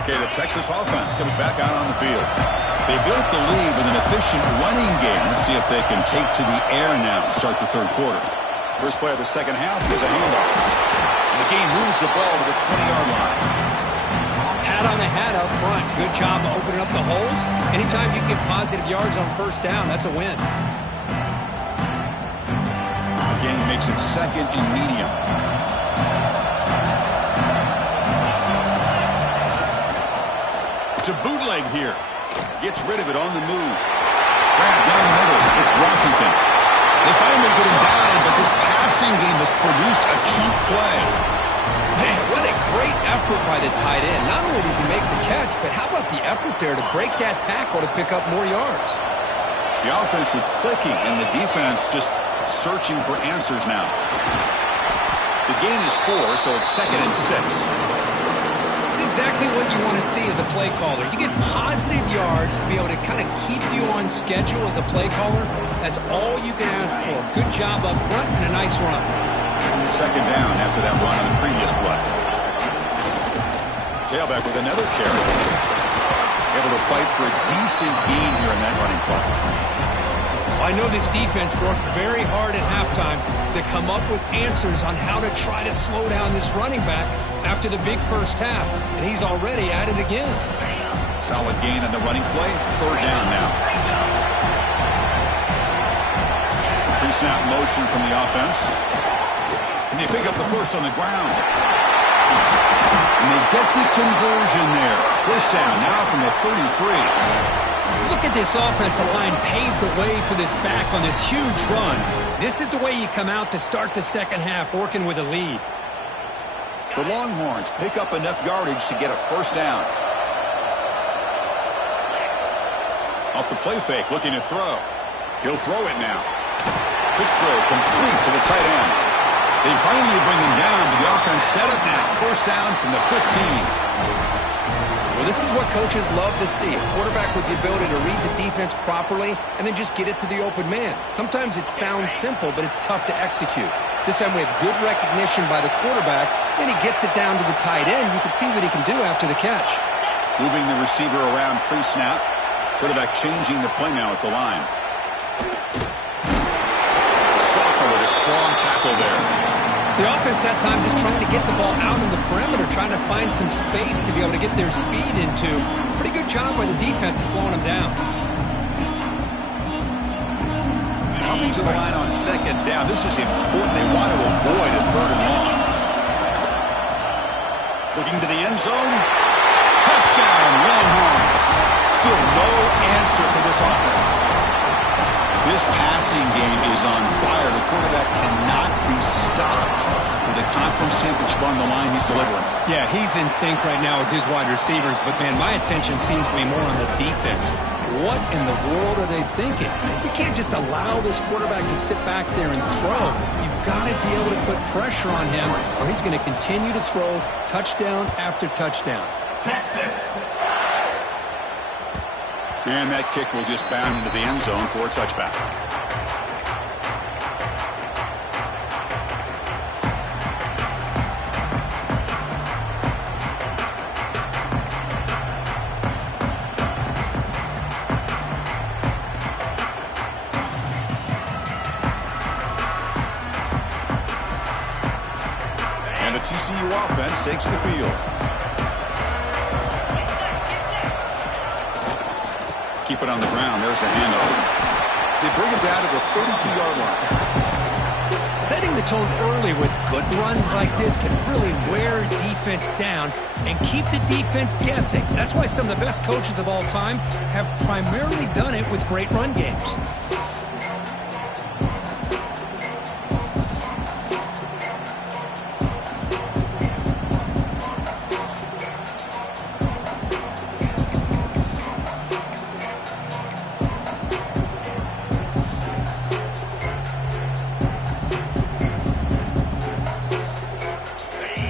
Okay, the Texas offense comes back out on the field. They built the lead with an efficient running game. Let's see if they can take to the air now to start the third quarter. First play of the second half is a handoff. And the game moves the ball to the 20-yard line. Hat on a hat up front. Good job opening up the holes. Anytime you get positive yards on first down, that's a win. Again, makes it second and medium. It's a bootleg here. Gets rid of it on the move. Grab down the middle. It's Washington. They finally get him down, but this passing game has produced a cheap play. Man, what a great effort by the tight end. Not only does he make the catch, but how about the effort there to break that tackle to pick up more yards? The offense is clicking, and the defense just searching for answers now. The gain is 4, so it's second and 6. It's exactly what you want to see as a play caller. You get positive yards to be able to kind of keep you on schedule as a play caller. That's all you can ask for. Good job up front and a nice run. Second down after that run on the previous play. Tailback with another carry. Able to fight for a decent gain here in that running play. I know this defense worked very hard at halftime to come up with answers on how to try to slow down this running back after the big first half, and he's already at it again. Solid gain on the running play. Third down now. Pre-snap motion from the offense. Can they pick up the first on the ground? And they get the conversion there. First down now from the 33. Look at this offensive line paved the way for this back on this huge run. This is the way you come out to start the second half, working with a lead. The Longhorns pick up enough yardage to get a first down. Off the play fake, looking to throw. He'll throw it now. Quick throw complete to the tight end. They finally bring him down, but the offense set up now. First down from the 15. Well, this is what coaches love to see. A quarterback with the ability to read the defense properly and then just get it to the open man. Sometimes it sounds simple, but it's tough to execute. This time we have good recognition by the quarterback, and he gets it down to the tight end. You can see what he can do after the catch. Moving the receiver around pre-snap. Quarterback changing the play now at the line. Soccer with a strong tackle there. The offense that time just trying to get the ball out on the perimeter, trying to find some space to be able to get their speed into. Pretty good job by the defense of slowing them down. Coming to the line on second down. This is important. They want to avoid a third and long. Looking to the end zone. Touchdown, Longhorns. Still no answer for this offense. This passing game is on fire. The quarterback cannot be stopped. With the conference championship on the line, he's delivering. Yeah, he's in sync right now with his wide receivers, but, man, my attention seems to be more on the defense. What in the world are they thinking? You can't just allow this quarterback to sit back there and throw. You've got to be able to put pressure on him, or he's going to continue to throw touchdown after touchdown. Texas. And that kick will just bound into the end zone for a touchback. And the TCU offense takes the field. Keep it on the ground. There's the handoff. They bring him down to the 32-yard line. Setting the tone early with good runs like this can really wear defense down and keep the defense guessing. That's why some of the best coaches of all time have primarily done it with great run games.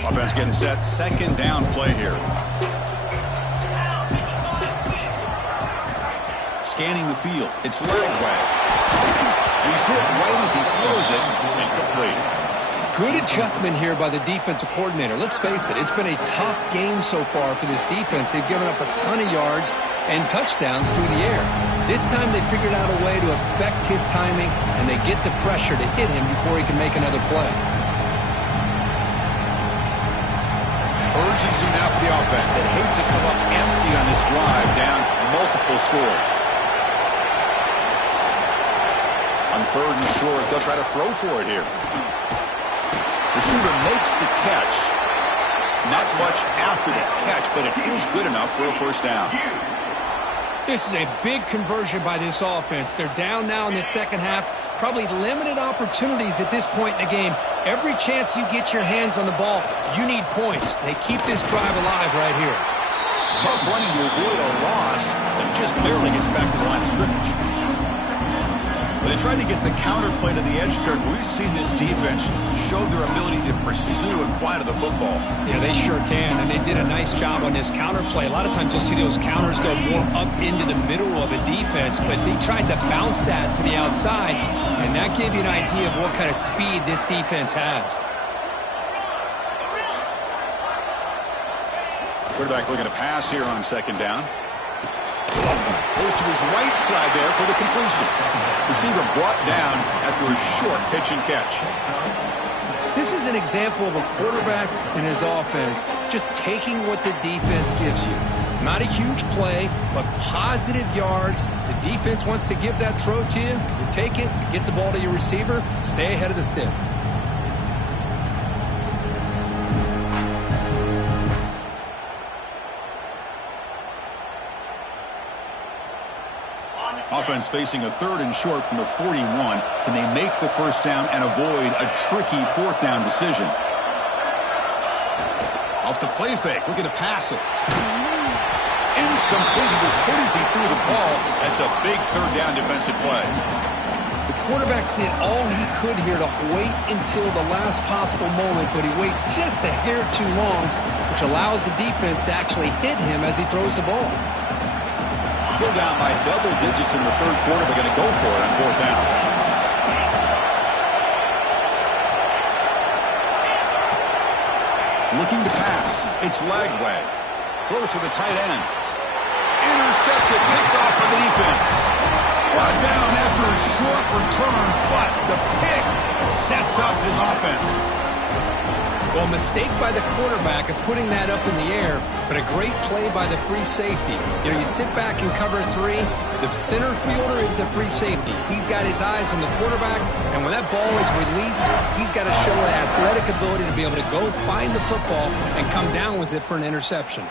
Offense getting set. Second down play here. Scanning the field. It's Lagway. He's hit right as he throws it. Incomplete. Good adjustment here by the defensive coordinator. Let's face it, it's been a tough game so far for this defense. They've given up a ton of yards and touchdowns through the air. This time they figured out a way to affect his timing, and they get the pressure to hit him before he can make another play. Urgency now for the offense. They'd hate to come up empty on this drive, down multiple scores. On third and short, they'll try to throw for it here. Receiver makes the catch. Not much after the catch, but it is good enough for a first down. This is a big conversion by this offense. They're down now in the second half. Probably limited opportunities at this point in the game. Every chance you get your hands on the ball, you need points. They keep this drive alive right here. Tough running to avoid a loss, but just barely gets back to the line of scrimmage. When they tried to get the counter play to the edge, Kirk, we've seen this defense show their ability to pursue and fly to the football. Yeah, they sure can, and they did a nice job on this counter play. A lot of times you'll see those counters go more up into the middle of a defense, but they tried to bounce that to the outside, and that gave you an idea of what kind of speed this defense has. Quarterback looking to pass here on second down. Goes to his right side there for the completion. Receiver brought down after a short pitch and catch. This is an example of a quarterback and his offense just taking what the defense gives you. Not a huge play, but positive yards. The defense wants to give that throw to you. You take it, get the ball to your receiver, stay ahead of the sticks. Offense facing a third and short from the 41. Can they make the first down and avoid a tricky fourth down decision? Off the play fake, looking to pass it. Incomplete. He was hit as he threw the ball. That's a big third down defensive play. The quarterback did all he could here to wait until the last possible moment, but he waits just a hair too long, which allows the defense to actually hit him as he throws the ball. Still down by double digits in the third quarter. They're going to go for it on fourth down. Looking to pass. It's Lagway. Throws to the tight end. Intercepted, picked off by the defense. Brought down after a short return, but the pick sets up his offense. Well, mistake by the quarterback of putting that up in the air, but a great play by the free safety. You know, you sit back and cover 3. The center fielder is the free safety. He's got his eyes on the quarterback, and when that ball is released, he's got to show an athletic ability to be able to go find the football and come down with it for an interception.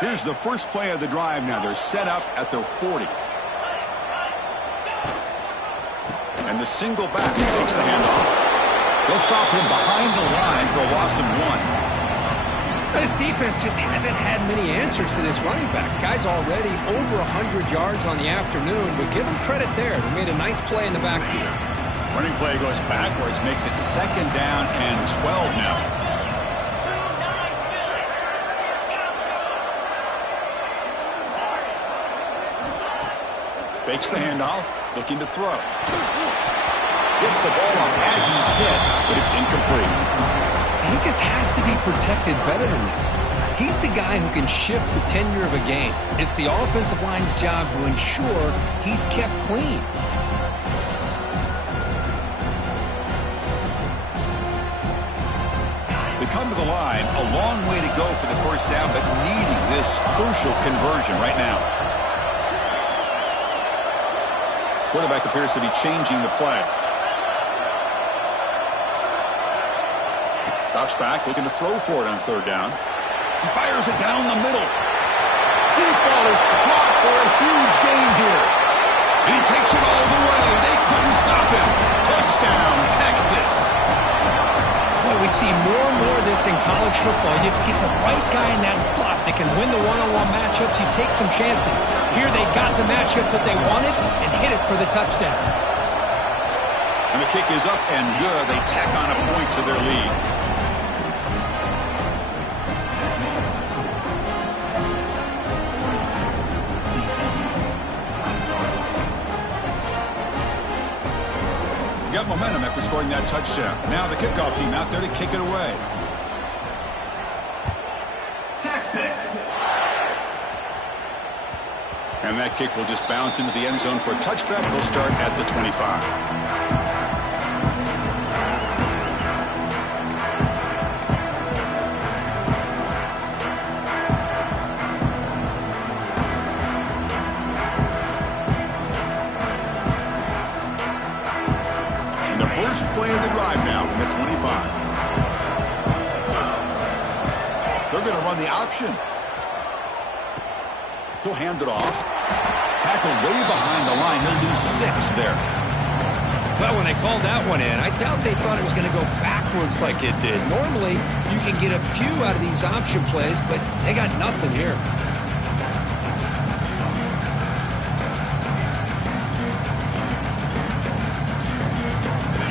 Here's the first play of the drive now. They're set up at their 40. And the single back takes the handoff. They'll stop him behind the line for a loss of 1. But his defense just hasn't had many answers for this running back. Guy's already over 100 yards on the afternoon, but give him credit there. He made a nice play in the backfield. Running play goes backwards, makes it 2nd down and 12 now. Fakes the handoff, looking to throw. Gets the ball off as he's hit, but it's incomplete. He just has to be protected better than that. He's the guy who can shift the tenure of a game. It's the offensive line's job to ensure he's kept clean. They come to the line, a long way to go for the first down, but needing this crucial conversion right now. Quarterback appears to be changing the play. Drops back, looking to throw for it on 3rd down. He fires it down the middle. Deep ball is caught for a huge gain here. And he takes it all the way. They couldn't stop him. Touchdown, Texas. Boy, we see more and more of this in college football. You have to get the right guy in that slot that can win the one-on-one matchups. You take some chances. Here they got the matchup that they wanted and hit it for the touchdown. And the kick is up and good. They tack on a point to their lead. Got momentum after scoring that touchdown. Now the kickoff team out there to kick it away. Texas. And that kick will just bounce into the end zone for a touchback. We'll start at the 25. First play of the drive now from the 25. They're going to run the option. He'll hand it off. Tackled way behind the line. He'll lose 6 there. Well, when they called that one in, I doubt they thought it was going to go backwards like it did. Normally, you can get a few out of these option plays, but they got nothing here.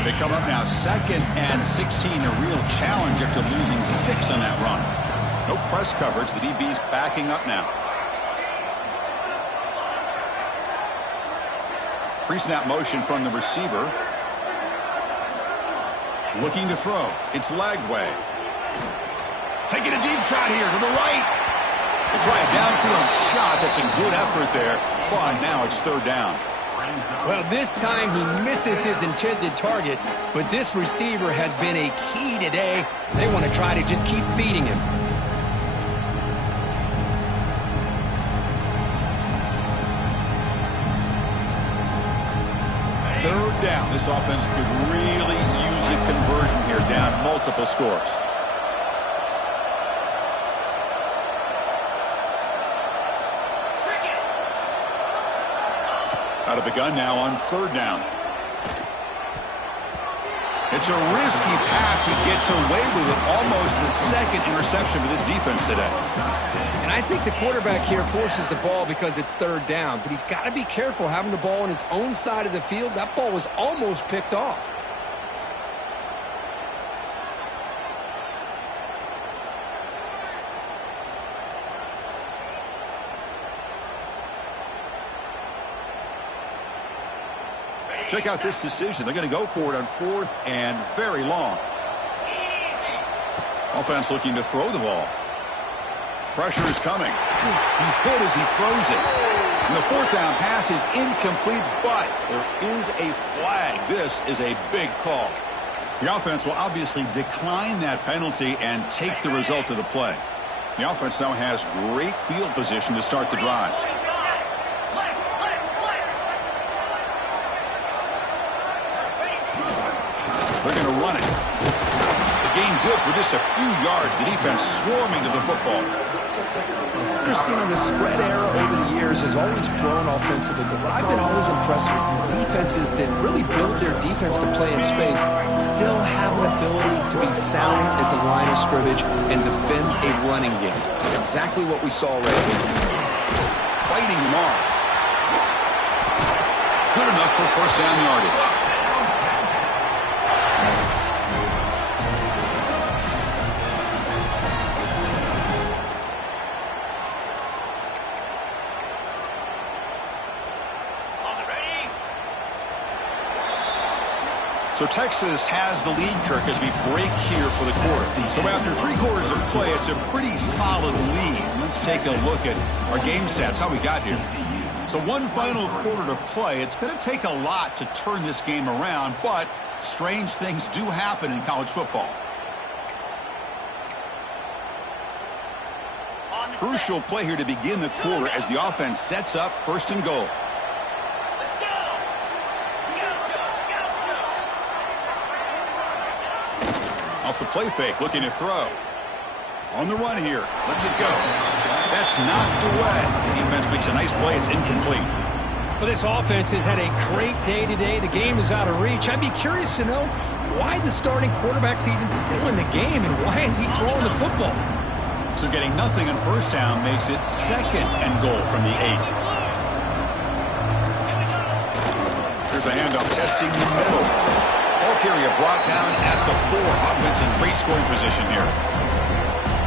They come up now 2nd and 16, a real challenge after losing 6 on that run. No press coverage. The DB's backing up now. Pre-snap motion from the receiver. Looking to throw. It's Lagway. Taking a deep shot here to the right. They try a downfield shot. That's a good effort there. But now it's 3rd down. Well, this time he misses his intended target, but this receiver has been a key today. They want to try to just keep feeding him. Third down. This offense could really use a conversion here, down multiple scores. Out of the gun now on 3rd down. It's a risky pass. He gets away with it. Almost the 2nd interception for this defense today. And I think the quarterback here forces the ball because it's 3rd down. But he's got to be careful having the ball on his own side of the field. That ball was almost picked off. Check out this decision. They're going to go for it on 4th and very long. Offense looking to throw the ball. Pressure is coming. He's hit as he throws it. And the fourth down pass is incomplete, but there is a flag. This is a big call. The offense will obviously decline that penalty and take the result of the play. The offense now has great field position to start the drive. They're going to run it. The gain good for just a few yards. The defense swarming to the football. Christina, the spread era over the years has always grown offensively, but what I've been always impressed with defenses that really build their defense to play in space still have an ability to be sound at the line of scrimmage and defend a running game. That's exactly what we saw right here. Fighting him off. Good enough for first down yardage. So Texas has the lead, Kirk, as we break here for the quarter. So after 3 quarters of play, it's a pretty solid lead. Let's take a look at our game stats, how we got here. So one final quarter to play. It's going to take a lot to turn this game around, but strange things do happen in college football. Crucial play here to begin the quarter as the offense sets up first and goal. Off the play fake, looking to throw. On the run here. Lets it go. That's knocked away. The defense makes a nice play. It's incomplete. Well, this offense has had a great day today. The game is out of reach. I'd be curious to know why the starting quarterback's even still in the game and why is he throwing the football? So getting nothing on first down makes it second and goal from the 8. Here's a handoff testing the middle. Ball carrier brought down at the 4. Offense in great scoring position here.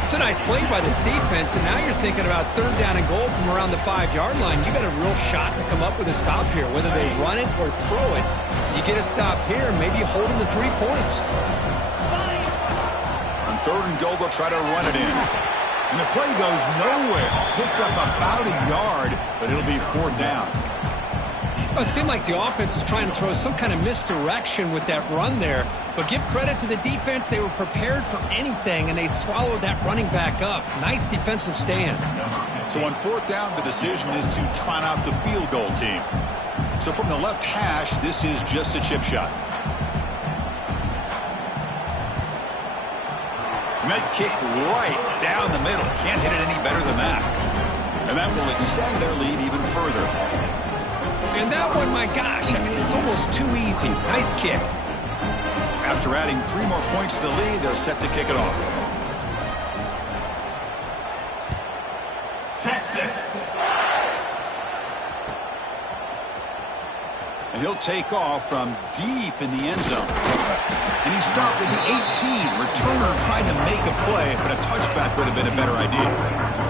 It's a nice play by this defense, and now you're thinking about third down and goal from around the 5-yard line. You got a real shot to come up with a stop here. Whether they run it or throw it, you get a stop here, maybe you hold them to 3 points. On third and goal, they'll try to run it in. And the play goes nowhere. Picked up about a yard, but it'll be 4th down. Well, it seemed like the offense was trying to throw some kind of misdirection with that run there. But give credit to the defense. They were prepared for anything, and they swallowed that running back up. Nice defensive stand. So on 4th down, the decision is to trot out the field goal team. So from the left hash, this is just a chip shot. And that kick right down the middle. Can't hit it any better than that. And that will extend their lead even further. And that one, my gosh, I mean, it's almost too easy. Nice kick. After adding 3 more points to the lead, they're set to kick it off. Texas. And he'll take off from deep in the end zone. And he stopped at the 18. Returner tried to make a play, but a touchback would have been a better idea.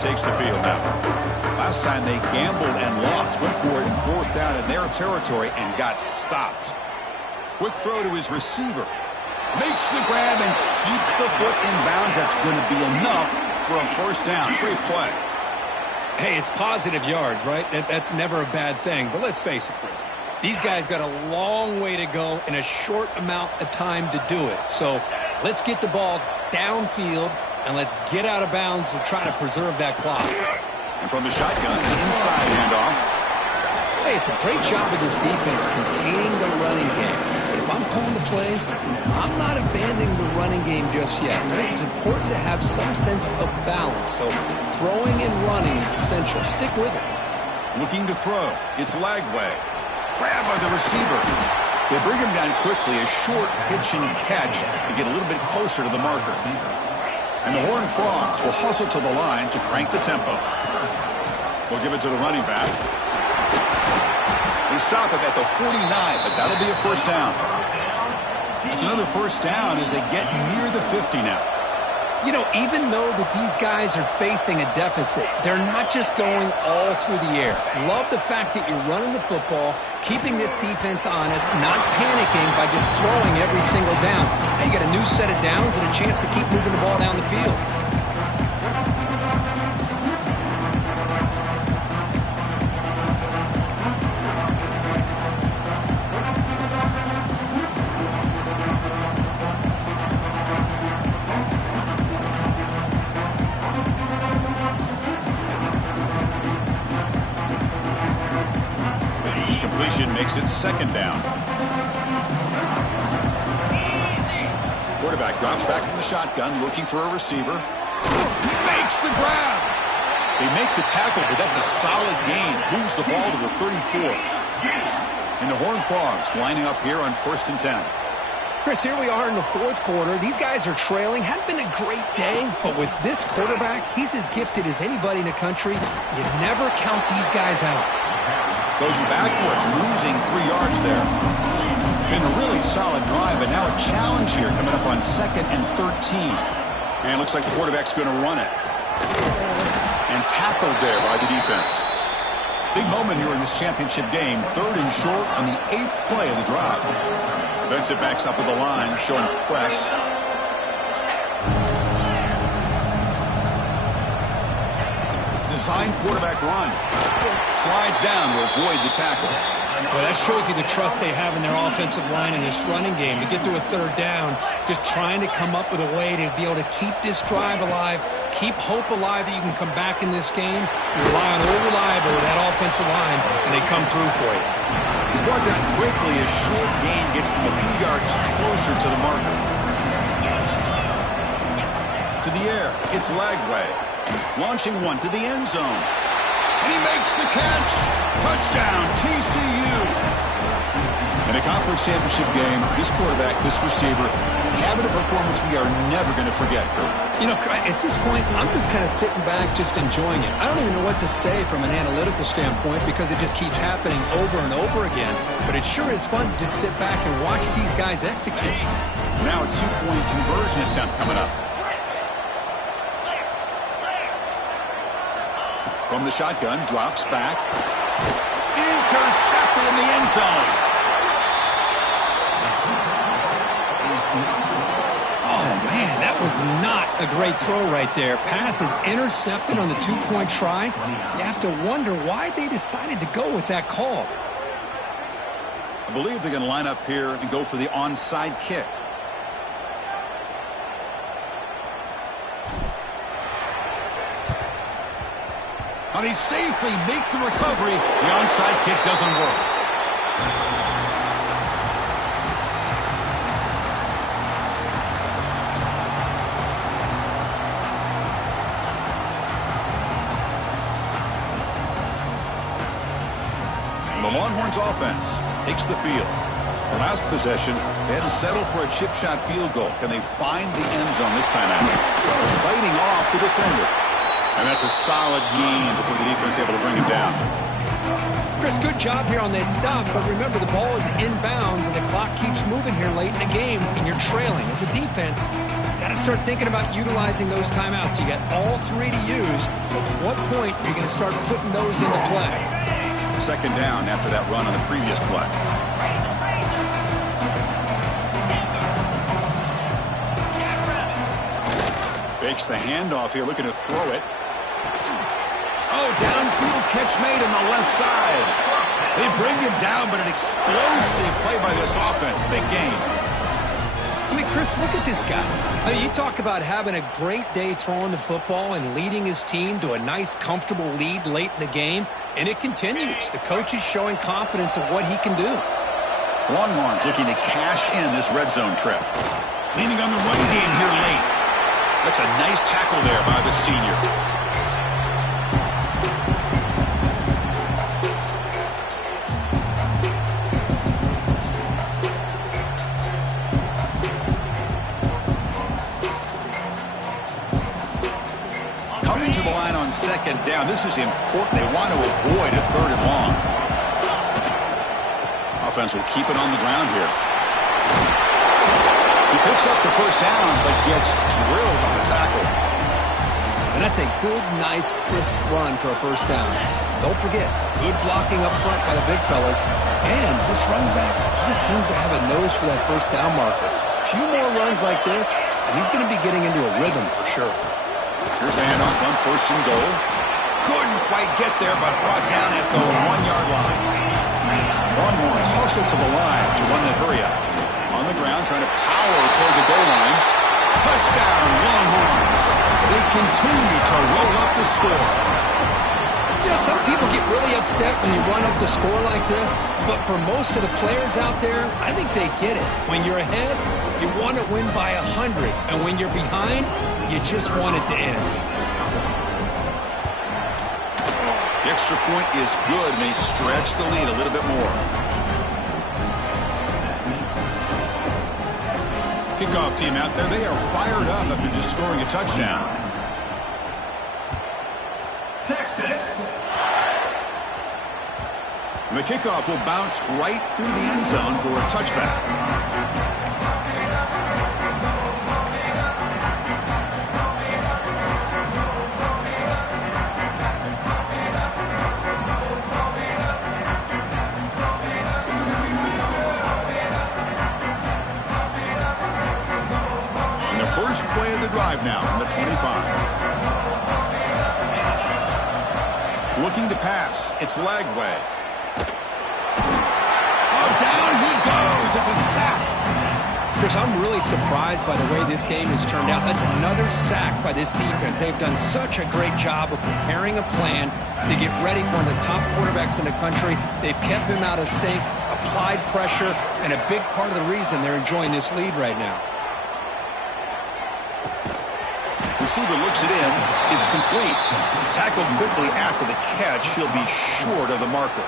Takes the field now. Last time they gambled and lost. Went for it in 4th down in their territory and got stopped. Quick throw to his receiver. Makes the grab and keeps the foot in bounds. That's going to be enough for a first down. Great play. Hey, it's positive yards, right? That's never a bad thing. But let's face it, Chris. These guys got a long way to go in a short amount of time to do it. So let's get the ball downfield and let's get out of bounds to try to preserve that clock. And from the shotgun, inside handoff. Hey, it's a great job of this defense containing the running game. But if I'm calling the plays, I'm not abandoning the running game just yet. Right? It's important to have some sense of balance. So throwing and running is essential. Stick with it. Looking to throw. It's Lagway. Grabbed by the receiver. They bring him down quickly. A short pitch and catch to get a little bit closer to the marker. And the Horned Frogs will hustle to the line to crank the tempo. We'll give it to the running back. They stop him at the 49, but that'll be a first down. It's another first down as they get near the 50 now. You know, even though that these guys are facing a deficit, they're not just going all through the air. Love the fact that you're running the football, keeping this defense honest, not panicking by just throwing every single down. Now you get a new set of downs and a chance to keep moving the ball down the field. Makes it second down. Quarterback drops back in the shotgun, looking for a receiver. Makes the grab. They make the tackle, but that's a solid gain. Moves the ball to the 34. And the Horned Frogs lining up here on 1st and 10. Chris, here we are in the 4th quarter. These guys are trailing. Hadn't been a great day, but with this quarterback, he's as gifted as anybody in the country. You never count these guys out. Goes backwards, losing 3 yards there. Been a really solid drive, but now a challenge here coming up on 2nd and 13. And it looks like the quarterback's going to run it. And tackled there by the defense. Big moment here in this championship game. 3rd and short on the 8th play of the drive. Defensive backs up with the line, showing press. Design quarterback run. Slides down to avoid the tackle. Well, that shows you the trust they have in their offensive line in this running game. To get to a 3rd down, just trying to come up with a way to be able to keep this drive alive, keep hope alive that you can come back in this game. You rely on old reliable with that offensive line, and they come through for you. He's brought down quickly. A short gain gets them a few yards closer to the marker. To the air. Gets Lagway. Launching one to the end zone. And he makes the catch. Touchdown, TCU. In a conference championship game, this quarterback, this receiver, having a performance we are never going to forget, Kurt. You know, at this point, I'm just kind of sitting back, just enjoying it. I don't even know what to say from an analytical standpoint because it just keeps happening over and over again. But it sure is fun to just sit back and watch these guys execute. Now a 2-point conversion attempt coming up. From the shotgun, drops back. Intercepted in the end zone. Oh, man, that was not a great throw right there. Pass is intercepted on the 2-point try. You have to wonder why they decided to go with that call. I believe they're going to line up here and go for the onside kick. Now they safely make the recovery. The onside kick doesn't work. The Longhorns offense takes the field. The last possession, they had to settle for a chip shot field goal. Can they find the end zone this time out? Fighting off the defender. And that's a solid gain before the defense able to bring him down. Chris, good job here on this stop, but remember the ball is inbounds and the clock keeps moving here late in the game and you're trailing. As a defense, you got to start thinking about utilizing those timeouts. You got all 3 to use, but at what point are you going to start putting those into play? 2nd down after that run on the previous play. Fakes the handoff here, looking to throw it. Oh, downfield catch made on the left side. They bring him down, but an explosive play by this offense. Big game. I mean, Chris, look at this guy. I mean, you talk about having a great day throwing the football and leading his team to a nice, comfortable lead late in the game, and it continues. The coach is showing confidence of what he can do. Longhorns looking to cash in this red zone trip. Leaning on the run game here late. That's a nice tackle there by the senior. Coming to the line on 2nd down. This is important. They want to avoid a 3rd and long. Offense will keep it on the ground here. He picks up the first down, but gets drilled on the tackle. And that's a good, nice, crisp run for a first down. Don't forget, good blocking up front by the big fellas. And this running back just seems to have a nose for that first down marker. A few more runs like this, and he's going to be getting into a rhythm for sure. Here's the handoff on first and goal. Couldn't quite get there, but brought down at the 1-yard line. Longhorns hustle to the line to run the hurry up. On the ground, trying to power toward the goal line. Touchdown, Longhorns. They continue to roll up the score. You know, some people get really upset when you run up the score like this, but for most of the players out there, I think they get it. When you're ahead, you want to win by 100, and when you're behind, you just want it to end. The extra point is good, and they stretch the lead a little bit more. Kickoff team out there, they are fired up after just scoring a touchdown. Texas. And the kickoff will bounce right through the end zone for a touchback. First play of the drive now from the 25. Looking to pass. It's Lagway. Oh, down he goes. It's a sack. Chris, I'm really surprised by the way this game has turned out. That's another sack by this defense. They've done such a great job of preparing a plan to get ready for one of the top quarterbacks in the country. They've kept him out of sync, applied pressure, and a big part of the reason they're enjoying this lead right now. Receiver looks it in. It's complete. Tackled quickly after the catch. He'll be short of the marker.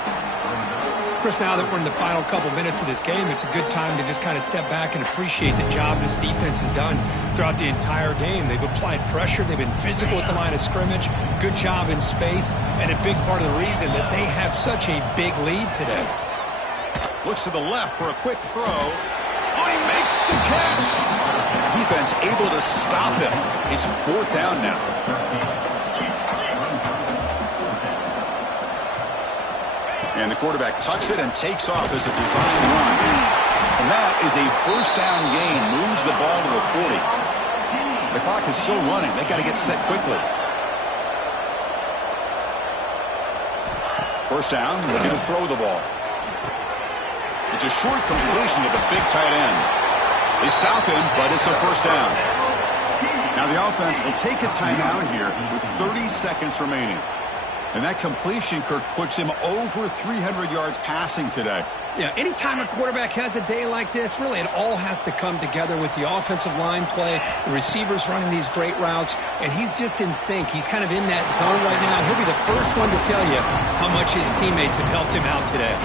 Chris, now that we're in the final couple minutes of this game, it's a good time to just kind of step back and appreciate the job this defense has done throughout the entire game. They've applied pressure. They've been physical at the line of scrimmage. Good job in space. And a big part of the reason that they have such a big lead today. Looks to the left for a quick throw. Oh, he makes the catch. Defense able to stop him. It's fourth down now. And the quarterback tucks it and takes off as a design run. And that is a first down gain. Moves the ball to the 40. The clock is still running. They got to get set quickly. First down. They're going to throw the ball. It's a short completion to the big tight end. They stop him, but it's a first down. Now the offense will take a timeout here with 30 seconds remaining. And that completion, Kirk, puts him over 300 yards passing today. Yeah, anytime a quarterback has a day like this, really it all has to come together with the offensive line play, the receivers running these great routes, and he's just in sync. He's kind of in that zone right now. He'll be the first one to tell you how much his teammates have helped him out today.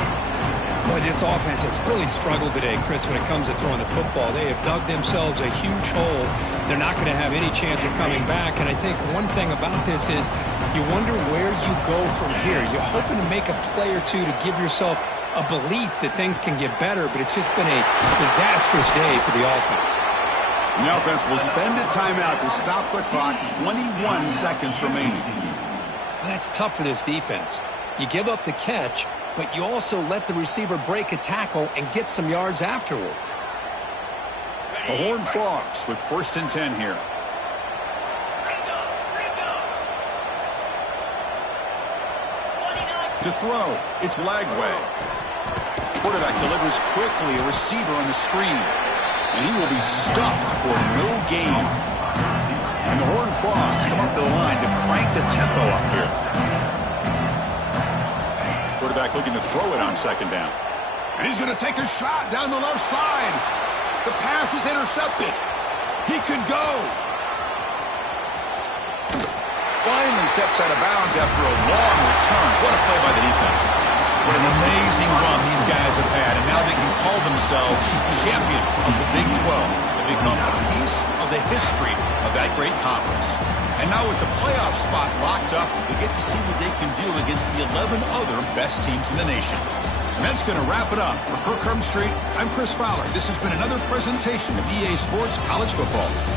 Boy, this offense has really struggled today, Chris, when it comes to throwing the football. They have dug themselves a huge hole. They're not going to have any chance of coming back. And I think one thing about this is you wonder where you go from here. You're hoping to make a play or two to give yourself a belief that things can get better, but it's just been a disastrous day for the offense. And the offense will spend a timeout to stop the clock. 21 seconds remaining. Well, that's tough for this defense. You give up the catch, but you also let the receiver break a tackle and get some yards afterward. The Horned Frogs with first and 10 here. To throw, it's Lagway. Quarterback delivers quickly, a receiver on the screen. And he will be stuffed for no gain. And the Horned Frogs come up to the line to crank the tempo up here. Quarterback looking to throw it on second down. And he's going to take a shot down the left side. The pass is intercepted. He could go. Finally steps out of bounds after a long return. What a play by the defense. What an amazing run these guys have had. And now they can call themselves champions of the Big 12. They become a piece of the history of that great conference. And now with the playoff spot locked up, we get to see what they can do against the 11 other best teams in the nation. And that's going to wrap it up. For Kirk Street, I'm Chris Fowler. This has been another presentation of EA Sports College Football.